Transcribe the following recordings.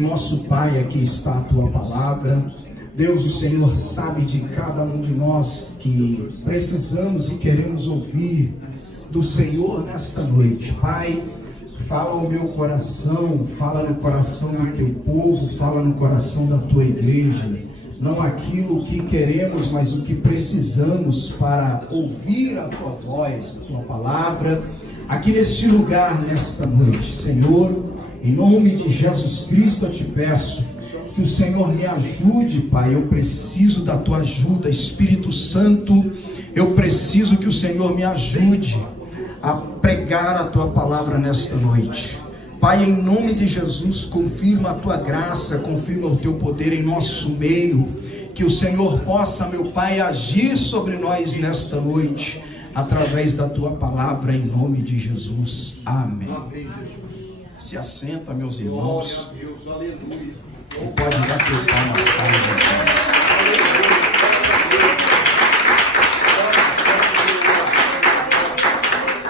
Nosso Pai, aqui está a Tua palavra. Deus, o Senhor sabe de cada um de nós que precisamos e queremos ouvir do Senhor nesta noite. Pai, fala ao meu coração, fala no coração do Teu povo, fala no coração da Tua igreja. Não aquilo que queremos, mas o que precisamos para ouvir a Tua voz, a Tua palavra, aqui neste lugar, nesta noite. Senhor, em nome de Jesus Cristo eu te peço que o Senhor me ajude, Pai. Eu preciso da Tua ajuda, Espírito Santo. Eu preciso que o Senhor me ajude a pregar a Tua palavra nesta noite. Pai, em nome de Jesus, confirma a Tua graça, confirma o Teu poder em nosso meio, que o Senhor possa, meu Pai, agir sobre nós nesta noite, através da Tua palavra, em nome de Jesus. Amém. Se assenta, meus irmãos. Glória a Deus, aleluia. E pode bater palmas para Jesus.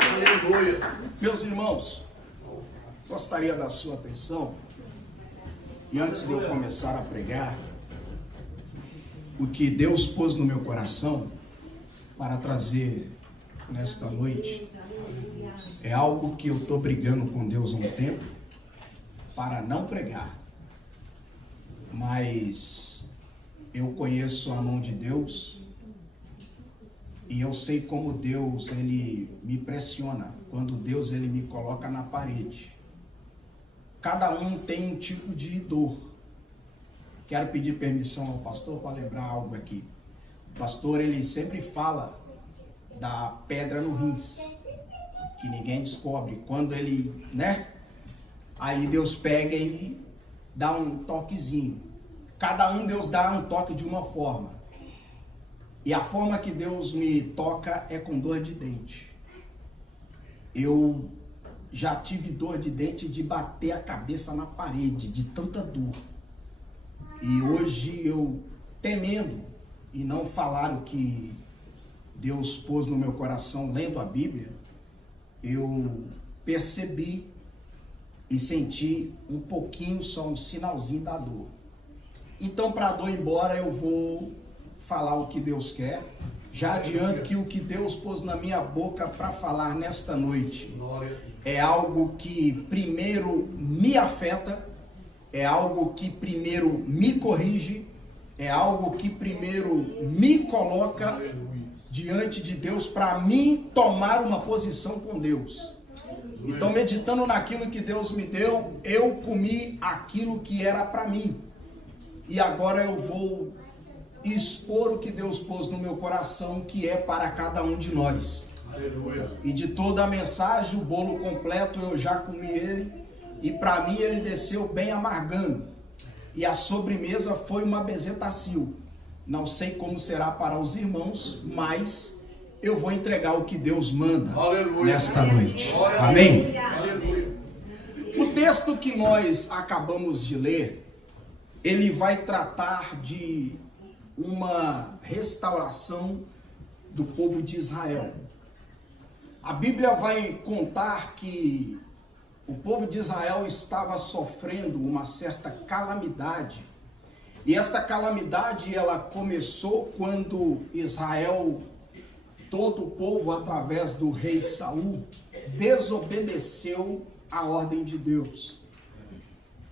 Aleluia. Meus irmãos, gostaria da sua atenção, e antes de eu começar a pregar, o que Deus pôs no meu coração para trazer nesta noite é algo que eu estou brigando com Deus há um tempo para não pregar, mas eu conheço a mão de Deus e eu sei como Deus ele me pressiona, quando Deus ele me coloca na parede. Cada um tem um tipo de dor. Quero pedir permissão ao pastor para lembrar algo aqui. O pastor ele sempre fala da pedra no rins, que ninguém descobre. Quando ele, aí Deus pega e dá um toquezinho. Cada um Deus dá um toque de uma forma. E a forma que Deus me toca é com dor de dente. Eu já tive dor de dente de bater a cabeça na parede, de tanta dor. E hoje eu, temendo e não falar o que Deus pôs no meu coração lendo a Bíblia, eu percebi e senti um pouquinho, só um sinalzinho da dor. Então, para a dor ir embora, eu vou falar o que Deus quer. Já adianto que o que Deus pôs na minha boca para falar nesta noite é algo que primeiro me afeta, é algo que primeiro me corrige, é algo que primeiro me coloca diante de Deus para mim tomar uma posição com Deus. Então, meditando naquilo que Deus me deu, eu comi aquilo que era para mim. E agora eu vou expor o que Deus pôs no meu coração, que é para cada um de nós. Aleluia. E de toda a mensagem, o bolo completo, eu já comi ele, e para mim ele desceu bem amargando. E a sobremesa foi uma bezetacil. Não sei como será para os irmãos, mas eu vou entregar o que Deus manda. Aleluia. Nesta noite. Aleluia. Amém? Aleluia. O texto que nós acabamos de ler, ele vai tratar de uma restauração do povo de Israel. A Bíblia vai contar que o povo de Israel estava sofrendo uma certa calamidade. E esta calamidade, ela começou quando Israel, todo o povo, através do rei Saul, desobedeceu a ordem de Deus.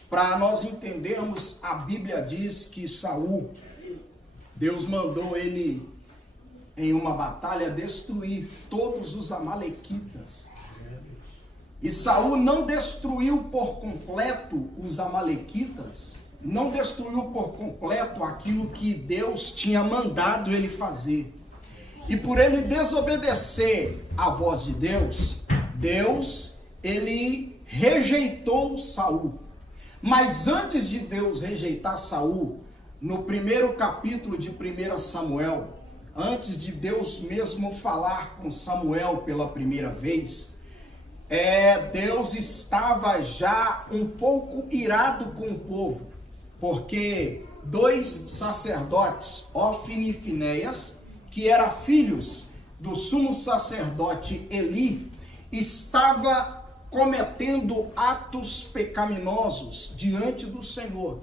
Para nós entendermos, a Bíblia diz que Saul, Deus mandou ele, em uma batalha, destruir todos os amalequitas. E Saul não destruiu por completo os amalequitas, não destruiu por completo aquilo que Deus tinha mandado ele fazer. E por ele desobedecer a voz de Deus, ele rejeitou Saul. Mas antes de Deus rejeitar Saul, no primeiro capítulo de 1 Samuel, antes de Deus mesmo falar com Samuel pela primeira vez, Deus estava já um pouco irado com o povo, porque dois sacerdotes, Ofni e Finéias, que eram filhos do sumo sacerdote Eli, estava cometendo atos pecaminosos diante do Senhor,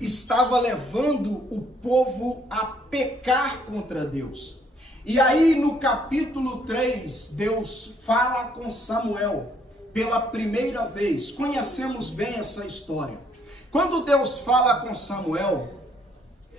estava levando o povo a pecar contra Deus. E aí no capítulo 3, Deus fala com Samuel pela primeira vez. Conhecemos bem essa história. Quando Deus fala com Samuel,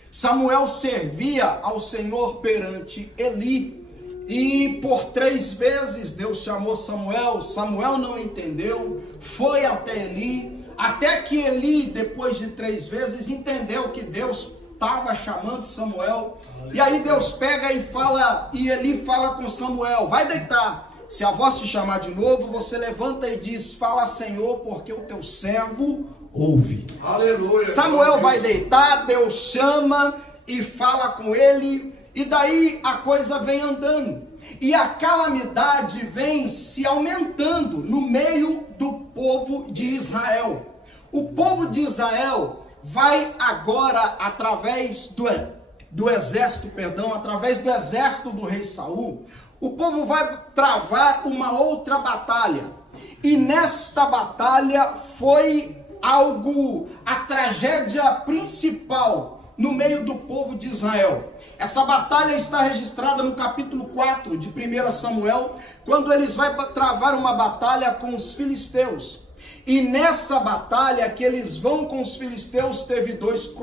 Samuel servia ao Senhor perante Eli. E por 3 vezes Deus chamou Samuel, Samuel não entendeu, foi até Eli, até que Eli, depois de 3 vezes, entendeu que Deus estava chamando Samuel. E aí Deus pega e fala, e Eli fala com Samuel, vai deitar. Se a voz te chamar de novo, você levanta e diz, fala Senhor, porque o teu servo ouve. Aleluia. Samuel vai deitar, Deus chama e fala com ele, e daí a coisa vem andando. E a calamidade vem se aumentando no meio do povo de Israel. O povo de Israel vai agora, através do exército do rei Saul, o povo vai travar uma outra batalha. E nesta batalha foi a tragédia principal no meio do povo de Israel. Essa batalha está registrada no capítulo 4 de 1 Samuel, quando eles vão travar uma batalha com os filisteus. E nessa batalha que eles vão com os filisteus, teve 2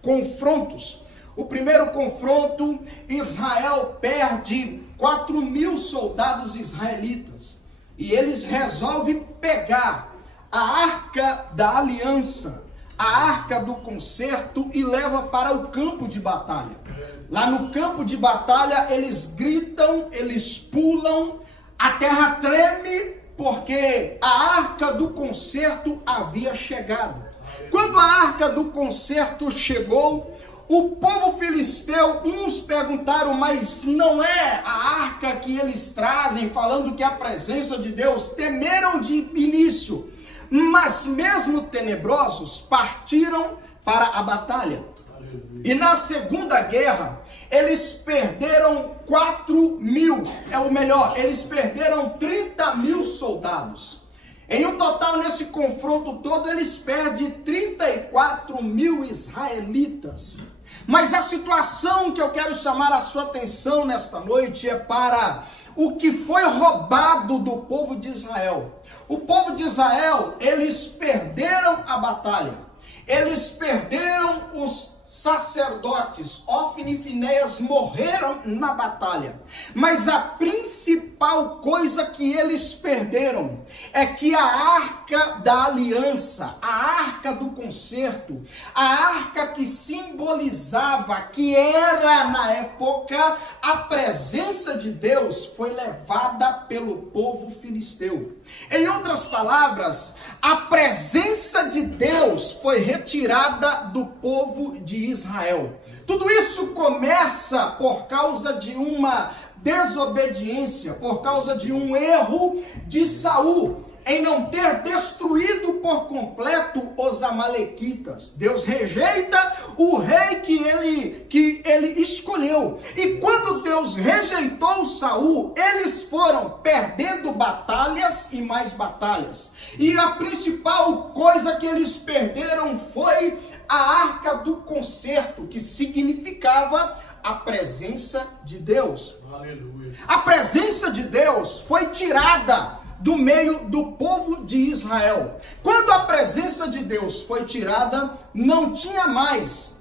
confrontos. O primeiro confronto, Israel perde 4.000 soldados israelitas. E eles resolvem pegar a arca da aliança, a arca do concerto, e leva para o campo de batalha. Lá no campo de batalha eles gritam, eles pulam, a terra treme, porque a arca do concerto havia chegado. Quando a arca do concerto chegou, o povo filisteu, uns perguntaram, mas não é a arca que eles trazem, falando que é a presença de Deus? Temeram de início, mas mesmo tenebrosos, partiram para a batalha. E na segunda guerra, eles perderam 4.000, eles perderam 30.000 soldados. Em um total, nesse confronto todo, eles perdem 34.000 israelitas. Mas a situação que eu quero chamar a sua atenção nesta noite é para o que foi roubado do povo de Israel. O povo de Israel, eles perderam a batalha. Eles perderam os sacerdotes. Ofni e Finéias morreram na batalha. Mas a principal coisa que eles perderam é que a arca da aliança, a arca do concerto, a arca que simbolizava, que era na época a presença de Deus, foi levada pelo povo filisteu. Em outras palavras, a presença de Deus foi retirada do povo de Israel. Tudo isso começa por causa de uma desobediência, por causa de um erro de Saul em não ter destruído por completo os amalequitas. Deus rejeita o rei que ele escolheu. E quando Deus rejeitou Saul, eles foram perdendo batalhas e mais batalhas. E a principal coisa que eles perderam foi a arca do concerto, que significava a presença de Deus. Aleluia. A presença de Deus foi tirada do meio do povo de Israel. Quando a presença de Deus foi tirada, não tinha mais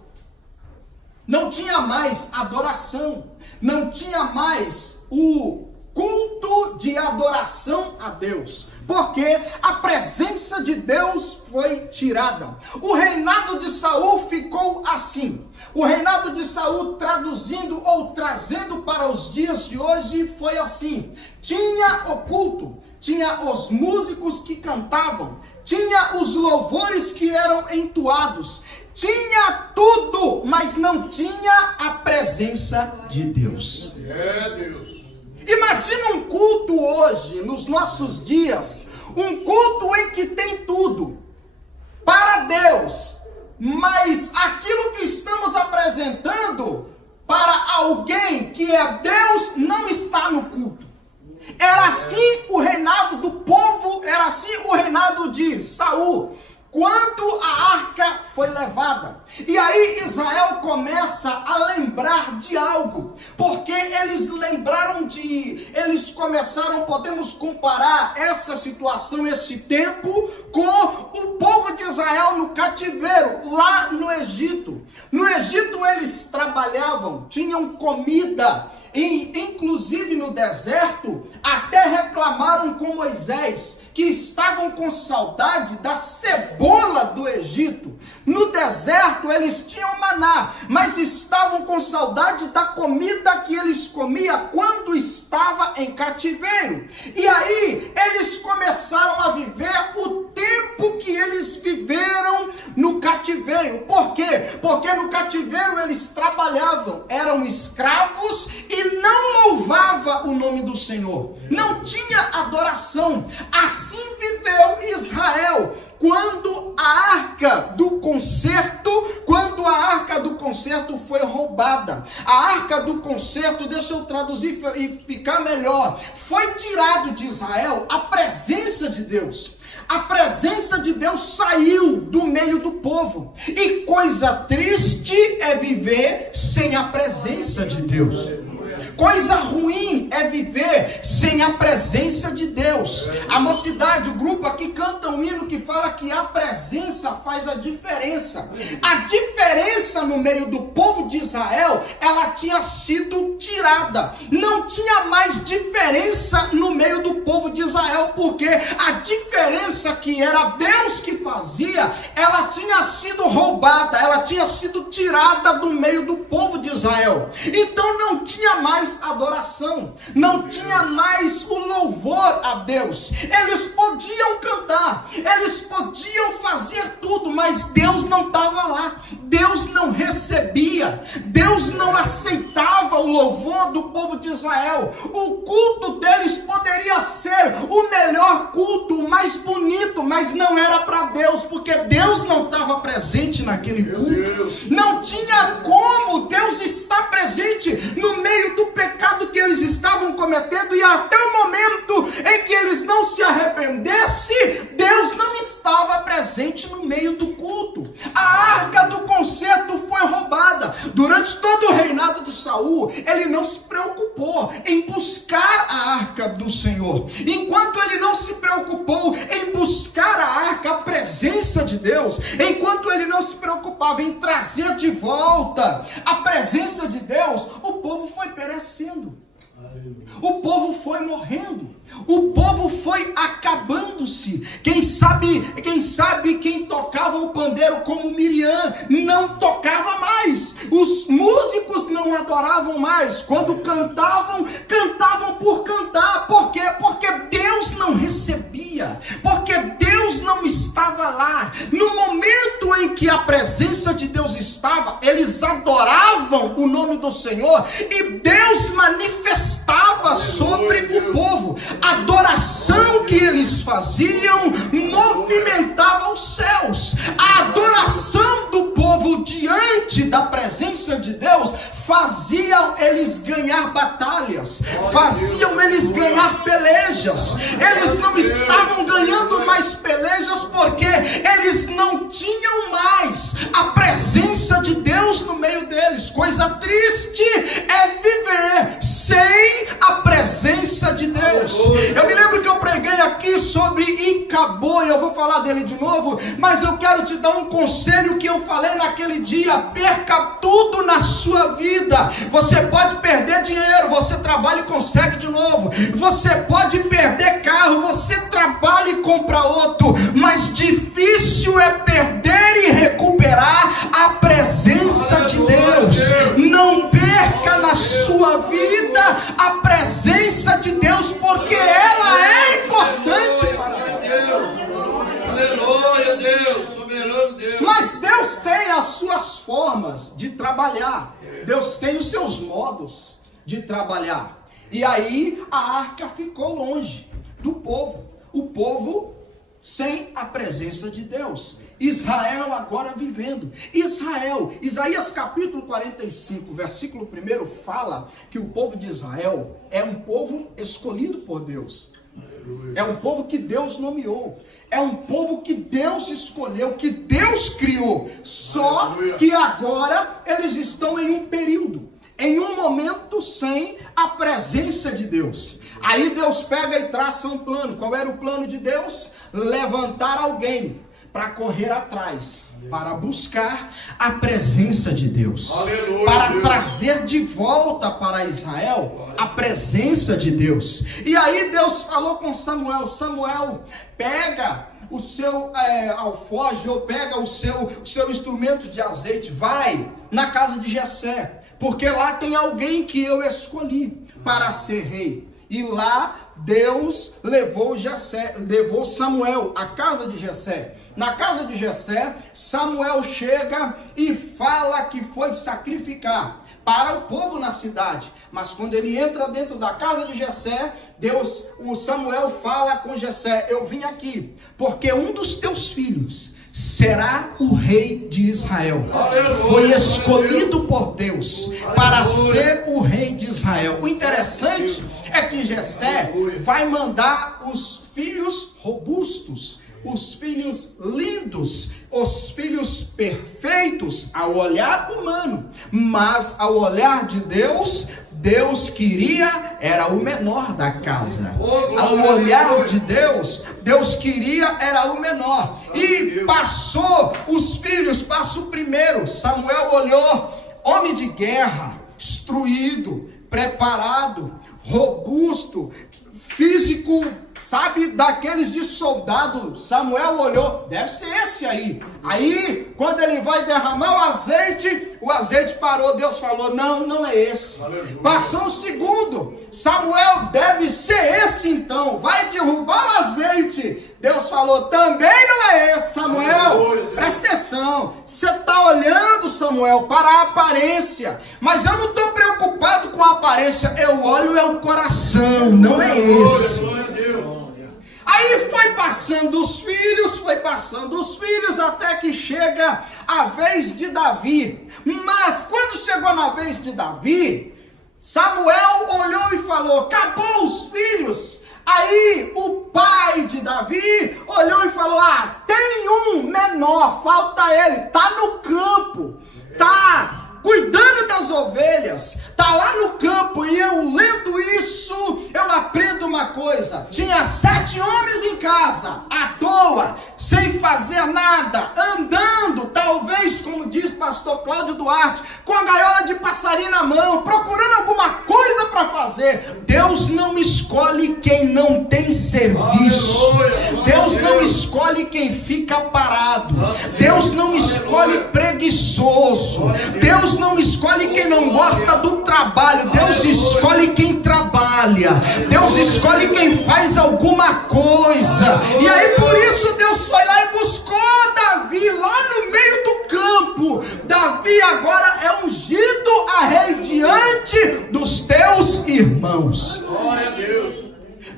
adoração, não tinha mais o culto de adoração a Deus, porque a presença de Deus foi tirada. O reinado de Saul ficou assim. O reinado de Saul, traduzindo ou trazendo para os dias de hoje, foi assim. Tinha o culto, tinha os músicos que cantavam, tinha os louvores que eram entoados, tinha tudo, mas não tinha a presença de Deus. É Deus. Imagina um culto hoje, nos nossos dias, um culto em que tem tudo para Deus, mas aquilo que estamos apresentando para alguém que é Deus não está no culto. Era assim o reinado do povo, era assim o reinado de Saul, quando a arca foi levada. E aí Israel começa a lembrar de algo, porque eles começaram, podemos comparar essa situação, esse tempo, com o povo de Israel no cativeiro, lá no Egito. No Egito eles trabalhavam, tinham comida, e inclusive no deserto, até reclamaram com Moisés, que estavam com saudade da cebola do Egito. No deserto eles tinham maná, mas estavam com saudade da comida que eles comiam quando estava em cativeiro. E aí eles começaram a viver o tempo que eles viveram no cativeiro. Por quê? Porque no cativeiro eles trabalhavam, eram escravos e não louvavam o nome do Senhor. Não tinha adoração. Assim viveu Israel quando a arca do concerto foi roubada. A arca do concerto, deixa eu traduzir e ficar melhor, foi tirado de Israel a presença de Deus. A presença de Deus saiu do meio do povo. E coisa triste é viver sem a presença de Deus. Coisa ruim é viver sem a presença de Deus. A mocidade, o grupo aqui canta um hino que fala que a presença faz a diferença. A diferença no meio do povo de Israel, ela tinha sido tirada. Não tinha mais diferença no meio do povo de Israel, porque a diferença que era Deus que fazia, ela tinha sido roubada, ela tinha sido tirada do meio do povo de Israel. Então não tinha mais adoração, não tinha mais o louvor a Deus. Eles podiam cantar, eles podiam fazer tudo, mas Deus não estava lá. Deus não recebia, Deus não aceitava o louvor do povo de Israel. O culto deles poderia ser o melhor culto, o mais bonito, mas não era para Deus, porque Deus não estava presente naquele culto. Não tinha como Deus estar presente no meio do pecado que eles estavam cometendo, e até o momento em que eles não se arrependessem, Deus não estava presente no meio do culto. A arca do concerto foi roubada. Durante todo o reinado de Saul, ele não se preocupou em buscar a arca do Senhor. Enquanto ele não se preocupou em buscar a arca, a presença de Deus, enquanto ele não se preocupava em trazer de volta a presença de Deus, o povo foi perecendo. O povo foi morrendo. O povo foi acabando-se. Quem sabe quem tocava o pandeiro como Miriam não tocava mais. Os músicos não adoravam mais. Quando cantavam por cantar. Por quê? Porque Deus não recebia. Porque Deus não estava lá. No momento em que a presença de Deus estava, eles adoravam o nome do Senhor e Deus manifestava sobre o povo. A adoração que eles faziam movimentava os céus. A adoração do povo diante da presença de Deus faziam eles ganhar batalhas, faziam eles ganhar pelejas. Eles não estavam ganhando mais pelejas porque eles não tinham mais a presença de Deus no meio deles. Coisa triste é viver sem a presença de Deus. Eu me lembro que eu preguei aqui sobre Icabod, eu vou falar dele de novo, mas eu quero te dar um conselho que eu falei naquele dia: perca tudo na sua vida. Você pode perder dinheiro, você trabalha e consegue de novo. Você pode perder carro, você trabalha e compra outro, mas difícil é perder e recuperar a presença de Deus. Não perca na sua vida a presença de Deus, porque ela é importante para Deus. Aleluia, Deus, soberano Deus. Mas Deus tem as suas formas de trabalhar. Deus tem os seus modos de trabalhar. E aí a arca ficou longe do povo. O povo sem a presença de Deus. Israel agora vivendo. Israel, Isaías capítulo 45, versículo 1 fala que o povo de Israel é um povo escolhido por Deus. É um povo que Deus nomeou. É um povo que Deus escolheu, que Deus criou. Só que agora eles estão em um período, em um momento sem a presença de Deus. Aí Deus pega e traça um plano. Qual era o plano de Deus? Levantar alguém para correr atrás, para buscar a presença de Deus. Aleluia, para Deus. trazer de volta para Israel a presença de Deus. E aí Deus falou com Samuel: Samuel, pega o seu alforje, ou pega o seu instrumento de azeite, vai na casa de Jessé, porque lá tem alguém que eu escolhi para ser rei. E lá Deus levou Samuel à casa de Jessé. Na casa de Jessé, Samuel chega e fala que foi sacrificar para o povo na cidade. Mas quando ele entra dentro da casa de Jessé, o Samuel fala com Jessé: eu vim aqui porque um dos teus filhos será o rei de Israel. Aleluia, foi escolhido por Deus para ser o rei de Israel. O interessante é que Jessé vai mandar os filhos robustos, os filhos lindos, os filhos perfeitos ao olhar humano, mas ao olhar de Deus, Deus queria era o menor da casa. Ao olhar de Deus, Deus queria era o menor. E passou os filhos, passa o primeiro. Samuel olhou, homem de guerra, instruído, preparado, robusto, físico, sabe, daqueles de soldado. Samuel olhou, deve ser esse aí. Aí, quando ele vai derramar o azeite parou. Deus falou: não é esse. Aleluia. Passou o segundo. Samuel, deve ser esse então. Vai derrubar o azeite. Deus falou: também não é esse, Samuel. Presta atenção. Você está olhando, Samuel, para a aparência. Mas eu não estou preocupado com a aparência. Eu olho é o coração. Não é esse. Aí foi passando os filhos, até que chega a vez de Davi. Mas quando chegou na vez de Davi, Samuel olhou e falou: acabou os filhos. Aí o pai de Davi olhou e falou: tem um menor, falta ele, tá no campo, tá cuidando das ovelhas, tá lá no campo. E eu lendo isso, eu aprendo uma coisa: tinha 7 homens em casa, à toa, sem fazer nada, andando, talvez, como diz pastor Cláudio Duarte, com a gaiola de passarinho na mão, procurando alguma coisa para fazer. Deus não escolhe quem não tem serviço. Deus não escolhe quem fica parado. Deus não escolhe preguiçoso. Deus não escolhe quem não gosta do trabalho. Deus escolhe quem trabalha. Deus escolhe quem faz alguma coisa. E aí por isso Deus foi lá e buscou Davi lá no meio do campo. Davi agora é ungido a rei diante dos teus irmãos. Glória a Deus.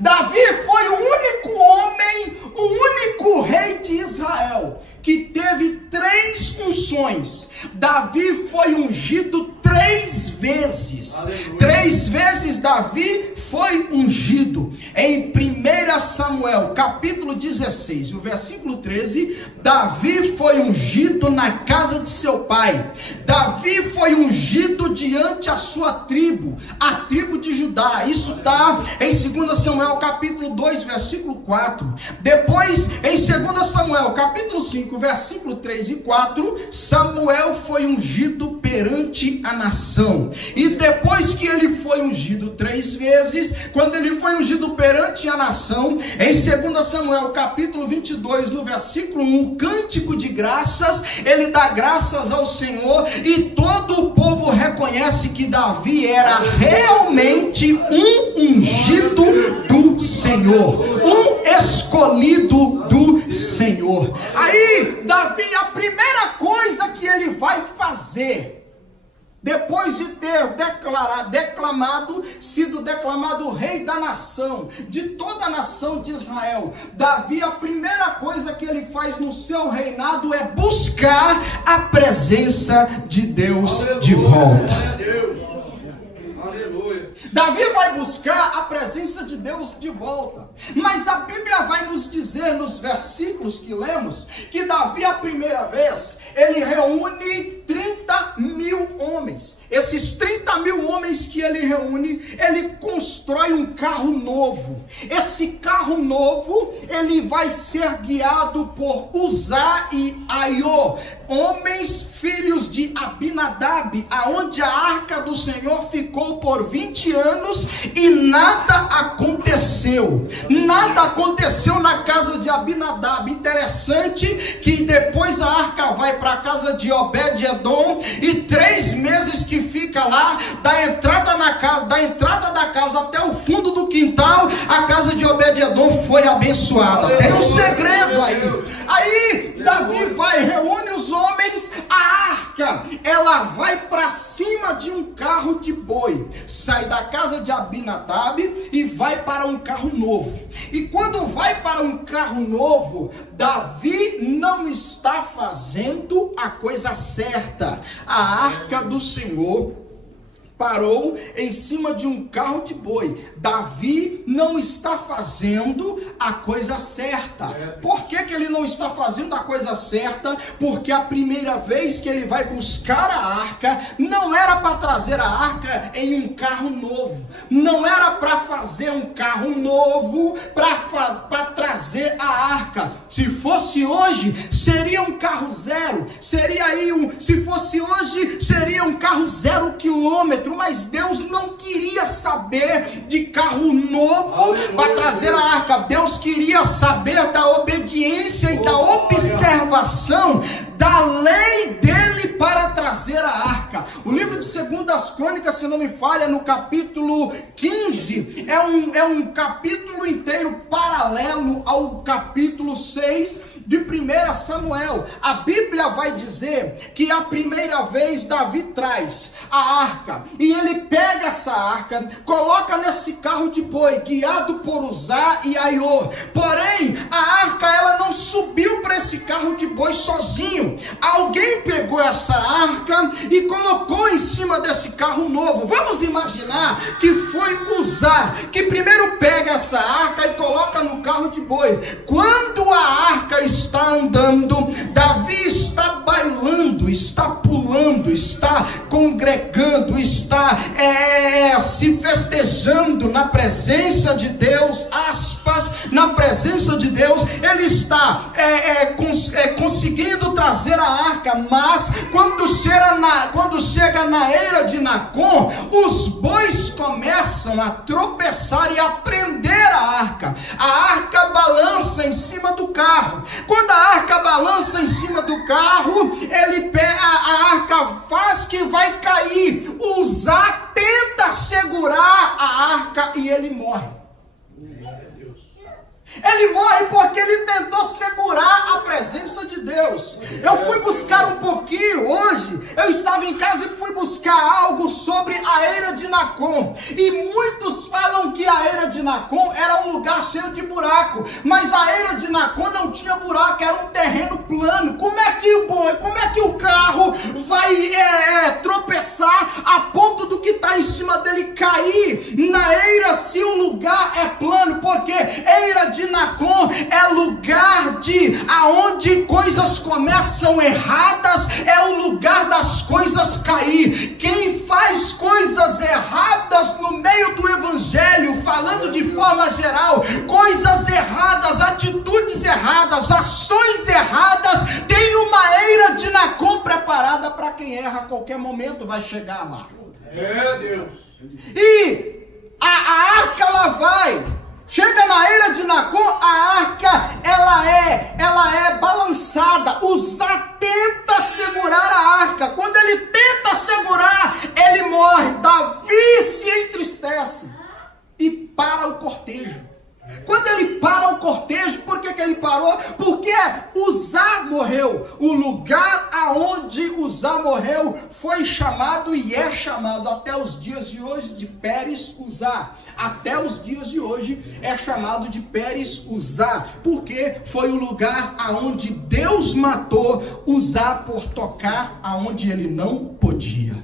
Davi foi o único homem, o único rei de Israel que teve 3 unções. Davi foi ungido 3 vezes. Aleluia. 3 vezes Davi foi ungido. Em 1 Samuel, capítulo 16, o versículo 13, Davi foi ungido na casa de seu pai. Davi foi ungido diante a sua tribo, a tribo de Judá. Isso está em 2 Samuel, capítulo 2, versículo 4. Depois, em 2 Samuel, capítulo 5, versículo 3 e 4, Samuel foi ungido perante a nação. E depois que ele foi ungido 3 vezes, quando ele foi ungido perante a nação, em 2 Samuel capítulo 22, no versículo 1, cântico de graças, ele dá graças ao Senhor, e todo o povo reconhece que Davi era realmente um ungido do Senhor, um escolhido do Senhor. Aí Davi, a primeira coisa que ele vai fazer depois de ter sido declamado rei da nação, de toda a nação de Israel, Davi, a primeira coisa que ele faz no seu reinado é buscar a presença de Deus de volta. Davi vai buscar a presença de Deus de volta. Mas a Bíblia vai nos dizer nos versículos que lemos, que Davi, a primeira vez, ele reúne 30.000 homens. Esses 30.000 homens que ele reúne, ele constrói um carro novo. Esse carro novo, ele vai ser guiado por Uzá e Aiô, homens filhos de Abinadab, aonde a arca do Senhor ficou por 20 anos e nada aconteceu. Nada aconteceu na casa de Abinadab. Interessante que depois a arca vai para a casa de Obed-edom, e 3 meses que fica lá, da entrada da casa até o fundo do quintal, a casa de Obed-edom foi abençoada. Tem um segredo aí. Aí Davi vai, reúne os homens, a arca, ela vai para cima de um carro de boi, sai da casa de Abinadab e vai para um carro novo. E quando vai para um carro novo, Davi não está fazendo a coisa certa. A arca do Senhor parou em cima de um carro de boi. Davi não está fazendo a coisa certa. Por que ele não está fazendo a coisa certa? Porque a primeira vez que ele vai buscar a arca, não era para trazer a arca em um carro novo. Não era para fazer um carro novo para trazer a arca. Se fosse hoje, seria um carro zero. Se fosse hoje, seria um carro 0 quilômetro. Mas Deus não queria saber de carro novo para trazer a arca. Deus queria saber da obediência e da observação da lei dele para trazer a arca. O livro de 2 Crônicas, se não me falha, no capítulo 15, é um capítulo inteiro paralelo ao capítulo 6 de 1 Samuel. A Bíblia vai dizer que a primeira vez Davi traz a arca, e ele pega essa arca, coloca nesse carro de boi, guiado por Uzá e Aiô. Porém, a arca, ela não subiu para esse carro de boi sozinho. Alguém pegou essa arca e colocou em cima desse carro novo. Vamos imaginar que foi Uzá que primeiro pega essa arca e coloca no carro de boi. Quando a arca está andando, Davi está bailando, está pulando, está congregando, está se festejando na presença de Deus, na presença de Deus. Ele está conseguindo trazer a arca, mas quando chega na eira de Nacon, os bois começam a tropeçar e a prender a arca. A arca balança em cima do carro. Quando a arca balança em cima do carro, a arca faz que vai cair. Uzá tenta segurar a arca e ele morre. Ele morre porque ele tentou segurar a presença de Deus. Eu fui buscar um pouquinho hoje. Eu estava em casa e fui buscar algo sobre a eira de Nacon. E muitos falam que a eira de Nacon era um lugar cheio de buraco. Mas a eira de Nacon não tinha buraco, era um terreno plano. Como é que o carro vai tropeçar a ponto do que está em cima dele cair na eira, se o lugar é plano? Porque eira de Nacon é lugar aonde coisas começam erradas, é o lugar das coisas cair. Quem faz coisas erradas no meio do evangelho, falando de forma geral, coisas erradas, atitudes erradas, ações erradas, tem uma eira de Nacon preparada para quem erra. A qualquer momento vai chegar lá. Deus. E a arca, ela vai, chega na eira de Nacon, a arca, ela é balançada. Uzá tenta segurar a arca. Quando ele tenta segurar, ele morre. Davi se entristece e para o cortejo. Quando ele para o cortejo, por que ele parou? Porque Uzá morreu. O lugar aonde Uzá morreu, foi chamado e é chamado até os dias de hoje de Pérez Uzá. Até os dias de hoje é chamado de Pérez Uzá, porque foi o lugar aonde Deus matou Uzá por tocar aonde ele não podia.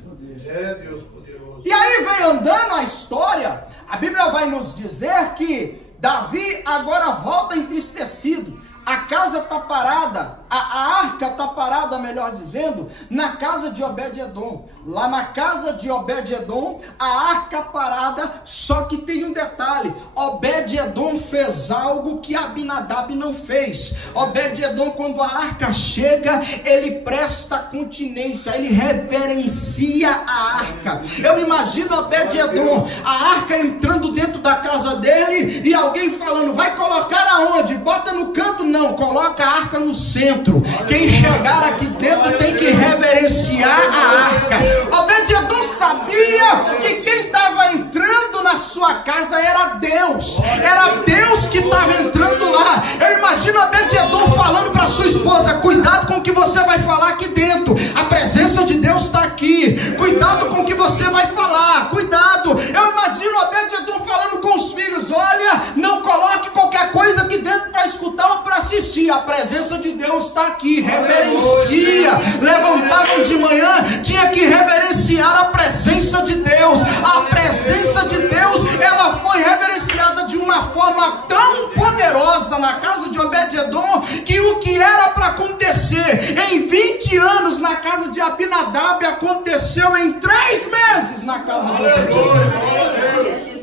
Deus poderoso. E aí vem andando a história, a Bíblia vai nos dizer que Davi agora volta entristecido. A casa está parada, a arca está parada, melhor dizendo, na casa de Obed-Edom. Lá na casa de Obed-Edom, a arca parada, só que tem um detalhe: Obed-Edom fez algo que Abinadab não fez. Obed-Edom, quando a arca chega, ele presta continência, ele reverencia a arca. Eu imagino Obed-Edom, a arca entrando dentro da casa dele e alguém falando: vai colocar aonde? Bota no canto? Não, coloca a arca no centro. Quem chegar aqui dentro tem que reverenciar a arca. Obed-Edom sabia que quem estava entrando na sua casa era Deus. Era Deus que estava entrando lá. Eu imagino Obed-Edom falando para sua esposa: cuidado com o que você vai falar aqui dentro. A presença de Deus está aqui. Cuidado com o que você vai falar. Cuidado. Eu imagino Obed-Edom falando com os filhos: olha, não coloque qualquer coisa aqui dentro para escutar ou para assistir. A presença de Deus está aqui. Reverencia. Levantaram de manhã, tinha que reverenciar a presença de Deus. A presença de Deus, ela foi reverenciada de uma forma tão poderosa na casa de Obed-Edom, que o que era para acontecer em 20 anos na casa de Abinadab, aconteceu em 3 meses na casa de Obed-Edom.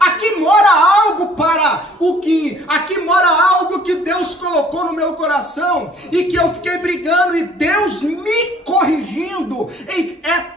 Aqui mora algo aqui mora algo que Deus colocou no meu coração e que eu fiquei brigando e Deus me corrigindo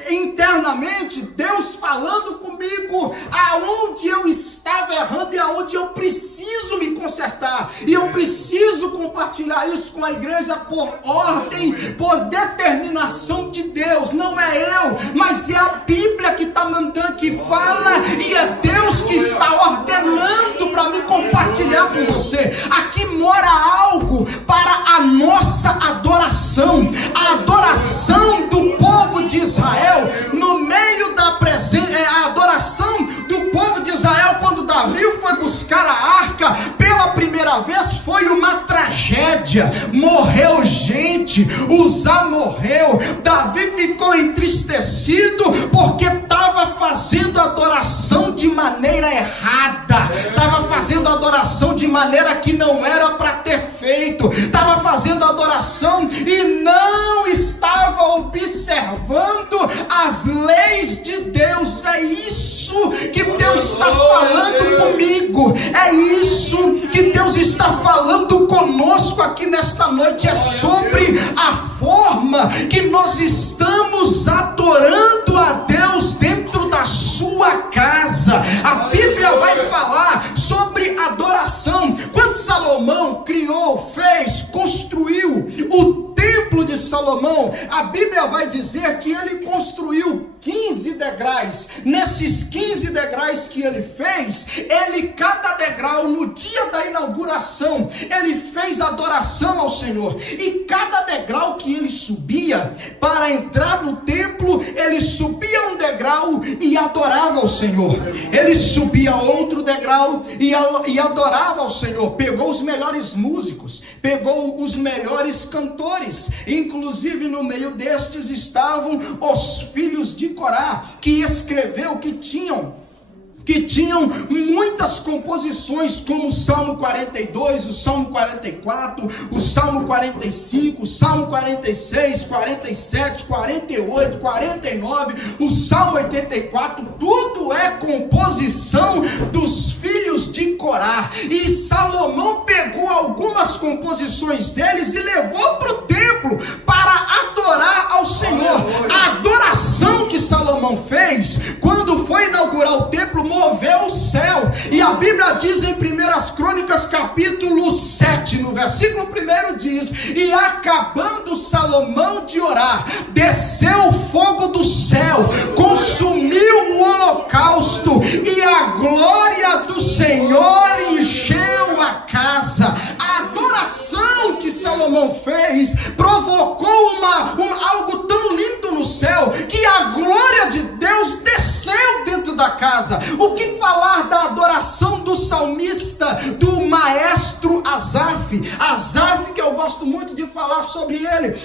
internamente, Deus falando comigo aonde eu estava errando e aonde eu preciso me consertar, e eu preciso compartilhar isso com a igreja por ordem, por determinação de Deus. Não é eu, mas é a Bíblia que está mandando, que fala, e é Deus que está ordenando para me compartilhar com você. Aqui mora algo para a nossa adoração, a adoração do povo de Israel, no meio da presença, a adoração do povo de Israel. Quando Davi foi buscar a arca pela primeira vez, foi uma tragédia. Morreu gente, Uzá morreu, Davi ficou entristecido porque estava fazendo adoração de maneira errada, estava fazendo adoração de maneira que não era para ter feito, estava fazendo adoração e não estava observando as leis de Deus. É isso que Deus está falando comigo, é isso que Deus está falando conosco aqui nesta noite. É sobre a forma que nós estamos adorando a Deus dentro da sua casa. A Bíblia vai falar sobre adoração. Quando Salomão criou, fez, construiu o templo de Salomão, a Bíblia vai dizer que ele construiu 15 degraus. Nesses 15 degraus que ele fez, cada degrau, no dia da inauguração, ele fez adoração ao Senhor. E cada degrau que ele subia para entrar no templo, ele subia um degrau e adorava ao Senhor. Ele subia outro degrau e adorava ao Senhor. Pegou os melhores músicos, pegou os melhores cantores, inclusive no meio destes estavam os filhos de Corá, que escreveu, que tinham muitas composições, como o Salmo 42, o Salmo 44, o Salmo 45, o Salmo 46, 47, 48, 49, o Salmo 84, tudo é composição dos filhos de Corá. E Salomão pegou algumas composições deles e levou para o templo para adorar ao Senhor. A adoração que Salomão fez, quando foi inaugurar o templo, moveu o céu. E a Bíblia diz em 1 Crônicas capítulo 7, no versículo 1, diz: e acabando Salomão de orar, desceu o fogo do céu, consumiu o holocausto, e a glória do Senhor encheu a casa. A adoração que Salomão fez provocou algo tão casa. O que falar da adoração do salmista, do maestro Asaf? Asaf, que eu gosto muito de falar sobre ele,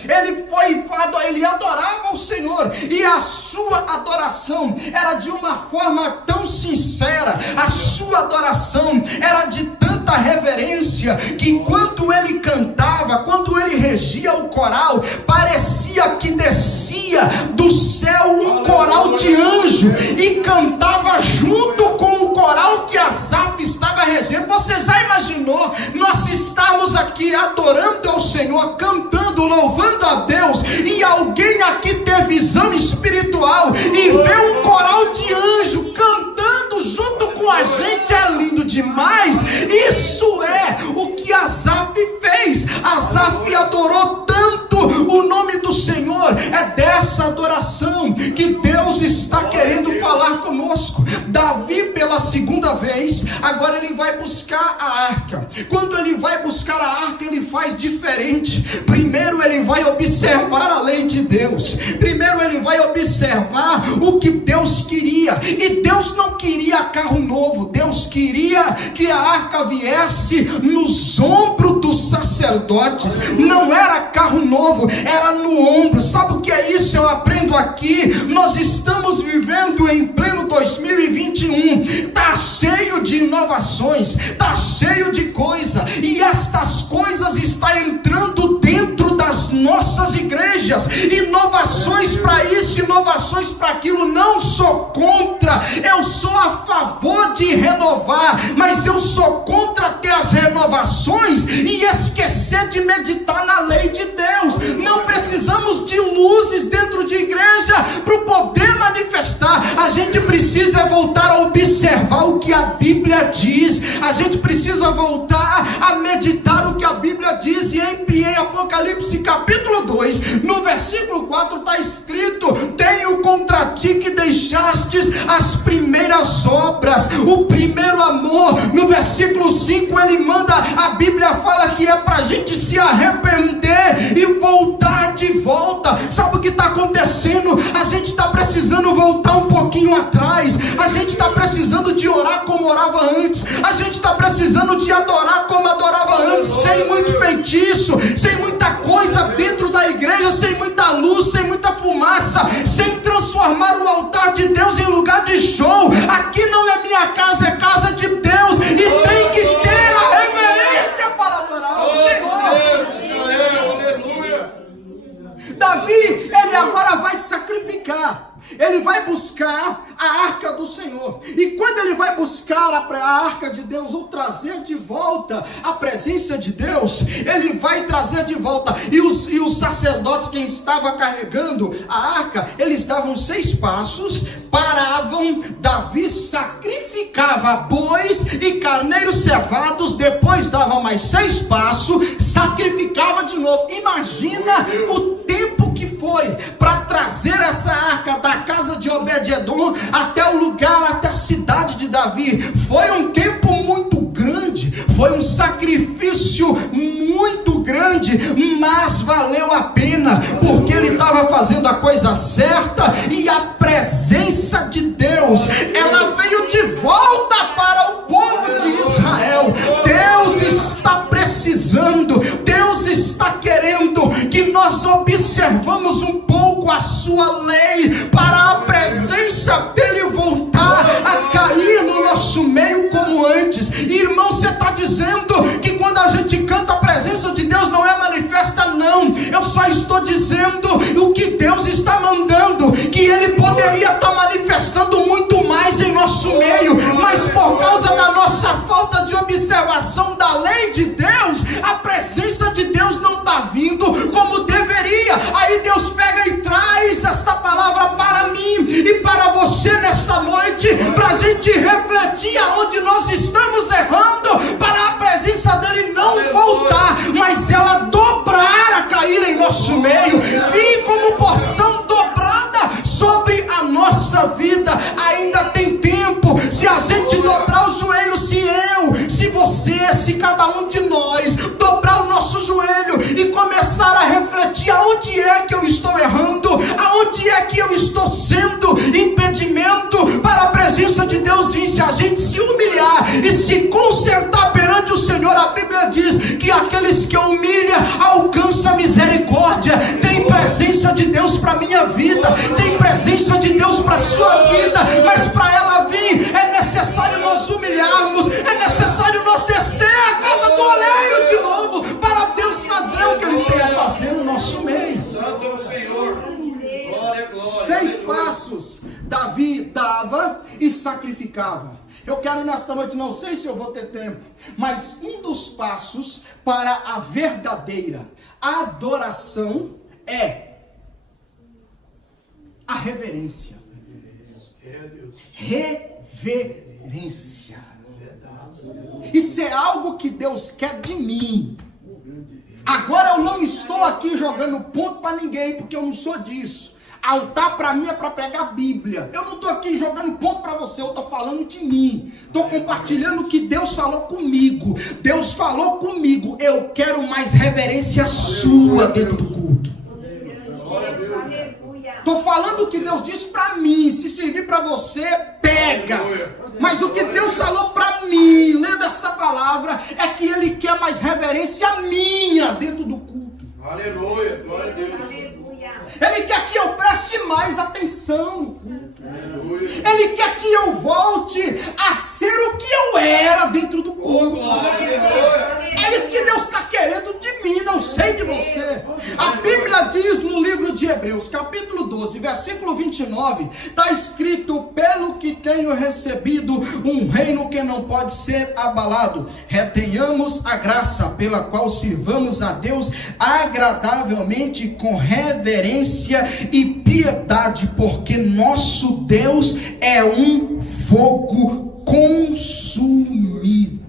ele adorava ao Senhor, e a sua adoração era de uma forma tão sincera, a sua adoração era de tanta reverência, que quando ele cantava, quando ele regia o coral, parecia que descia do céu um coral de anjo e cantava junto com o coral que Asaf estava regendo. Você já imaginou nós estarmos aqui adorando ao Senhor, cantando, louvando a Deus, e alguém aqui ter visão espiritual e ver um coral de anjo cantando junto com a gente? É lindo demais. Isso é o que Asaf fez. Asaf adorou tanto o nome do Senhor. É dessa adoração que Deus está querendo falar conosco. Davi, pela segunda vez, agora ele vai buscar a arca. Quando ele vai buscar a arca, ele faz diferente. Primeiro ele vai observar a lei de Deus. Primeiro ele vai observar o que Deus queria. E Deus não queria carro novo. Deus queria que a arca viesse nos ombros dos sacerdotes. Não era carro novo, era no ombro. Sabe o que é isso? Eu aprendo aqui. Nós estamos vivendo em pleno 2021. Está cheio de inovações, está cheio de coisa, e estas coisas estão entrando dentro das nossas igrejas. Inovações para isso, inovações para aquilo. Não sou contra, eu sou a favor de renovar, mas eu sou contra ter as renovações e esquecer de meditar na lei de Deus. Não precisamos de luzes dentro de igreja para poder manifestar. A gente precisa voltar a observar o que a Bíblia diz. A gente precisa voltar a meditar o que a Bíblia diz. E em Apocalipse capítulo 2, no versículo 4, está escrito: tenho contra ti que deixastes as primeiras obras, o primeiro amor. No versículo 5 ele manda, a Bíblia fala que é para a gente se arrepender e voltar de volta. Sabe o que está acontecendo? A gente está precisando voltar um pouquinho atrás. A gente está precisando de orar como orava antes. A gente está precisando de adorar como adorava antes, sem muito feitiço, sem muita coisa dentro da igreja, sem muita luz, sem muita fumaça, sem transformar o altar de Deus em lugar de show. Aqui não é minha casa, é casa de Deus, e tem que ter a reverência para adorar o Senhor. Davi, ele agora vai sacrificar. Ele vai buscar a arca do Senhor. E quando ele vai buscar a arca de Deus, ou trazer de volta a presença de Deus, ele vai trazer de volta. E os sacerdotes, quem estava carregando a arca, eles davam 6 passos, paravam. Davi sacrificava bois e carneiros cevados, depois dava mais 6 passos, sacrificava de novo. Imagina o tempo que foi para trazer essa arca da casa de Obed-edom até o lugar, até a cidade de Davi. Foi um tempo muito grande, foi um sacrifício muito grande, mas valeu a pena, porque ele estava fazendo a coisa certa. E a presença de Deus, ela veio de volta para o povo de Israel. Deus está precisando, Deus está querendo que nós observamos um pouco a sua lei, para a presença dele voltar a cair no nosso meio como antes. Irmão, você está dizendo que quando a gente canta, a presença de Deus não é manifesta? Não, eu só estou dizendo o que Deus está mandando, que ele poderia estar manifestando muito mais em nosso meio, mas por causa da nossa falta de observação da lei de Deus, a presença de Deus não está vindo como deveria. Aí Deus pega e traz esta palavra para mim e para você nesta noite, para a gente refletir aonde nós estamos errando, para a presença dele não voltar, mas ela dobrar a cair em nosso meio, vir como porção dobrada sobre a nossa vida. Ainda tem tempo. Se a gente dobrar os joelhos, se você, se cada um de nós consertar perante o Senhor. A Bíblia diz que aqueles que humilham alcançam misericórdia. Tem presença de Deus para minha vida, tem presença de Deus para a sua vida, mas para ela vir é necessário nós humilharmos, é necessário nós descer a casa do oleiro de novo, para Deus fazer o que Ele tem a fazer no nosso meio. Santo é o Senhor. Glória, glória. 6 passos Davi dava e sacrificava. Eu quero nesta noite, não sei se eu vou ter tempo, mas um dos passos para a verdadeira adoração é a reverência. Reverência. Isso é algo que Deus quer de mim. Agora eu não estou aqui jogando ponto para ninguém, porque eu não sou disso. Altar para mim é para pregar a Bíblia. Eu não estou aqui jogando ponto para você, eu estou falando de mim. Estou compartilhando o que Deus falou comigo. Deus falou comigo. Eu quero mais reverência sua dentro do culto. Estou falando o que Deus disse para mim. Se servir para você, pega. Mas o que Deus falou para mim, lendo essa palavra, é que Ele quer mais reverência minha dentro do culto. Aleluia, glória a Deus. Ele quer que eu preste mais atenção no culto. Ele quer que eu volte a ser o que eu era dentro do culto. É isso que Deus está querendo de mim, não sei de você. A Bíblia diz no livro de Hebreus, capítulo 12, versículo 29, está escrito: pelo que tenho recebido um reino que não pode ser abalado, retenhamos a graça pela qual sirvamos a Deus agradavelmente com reverência e piedade, porque nosso Deus é um fogo consumido.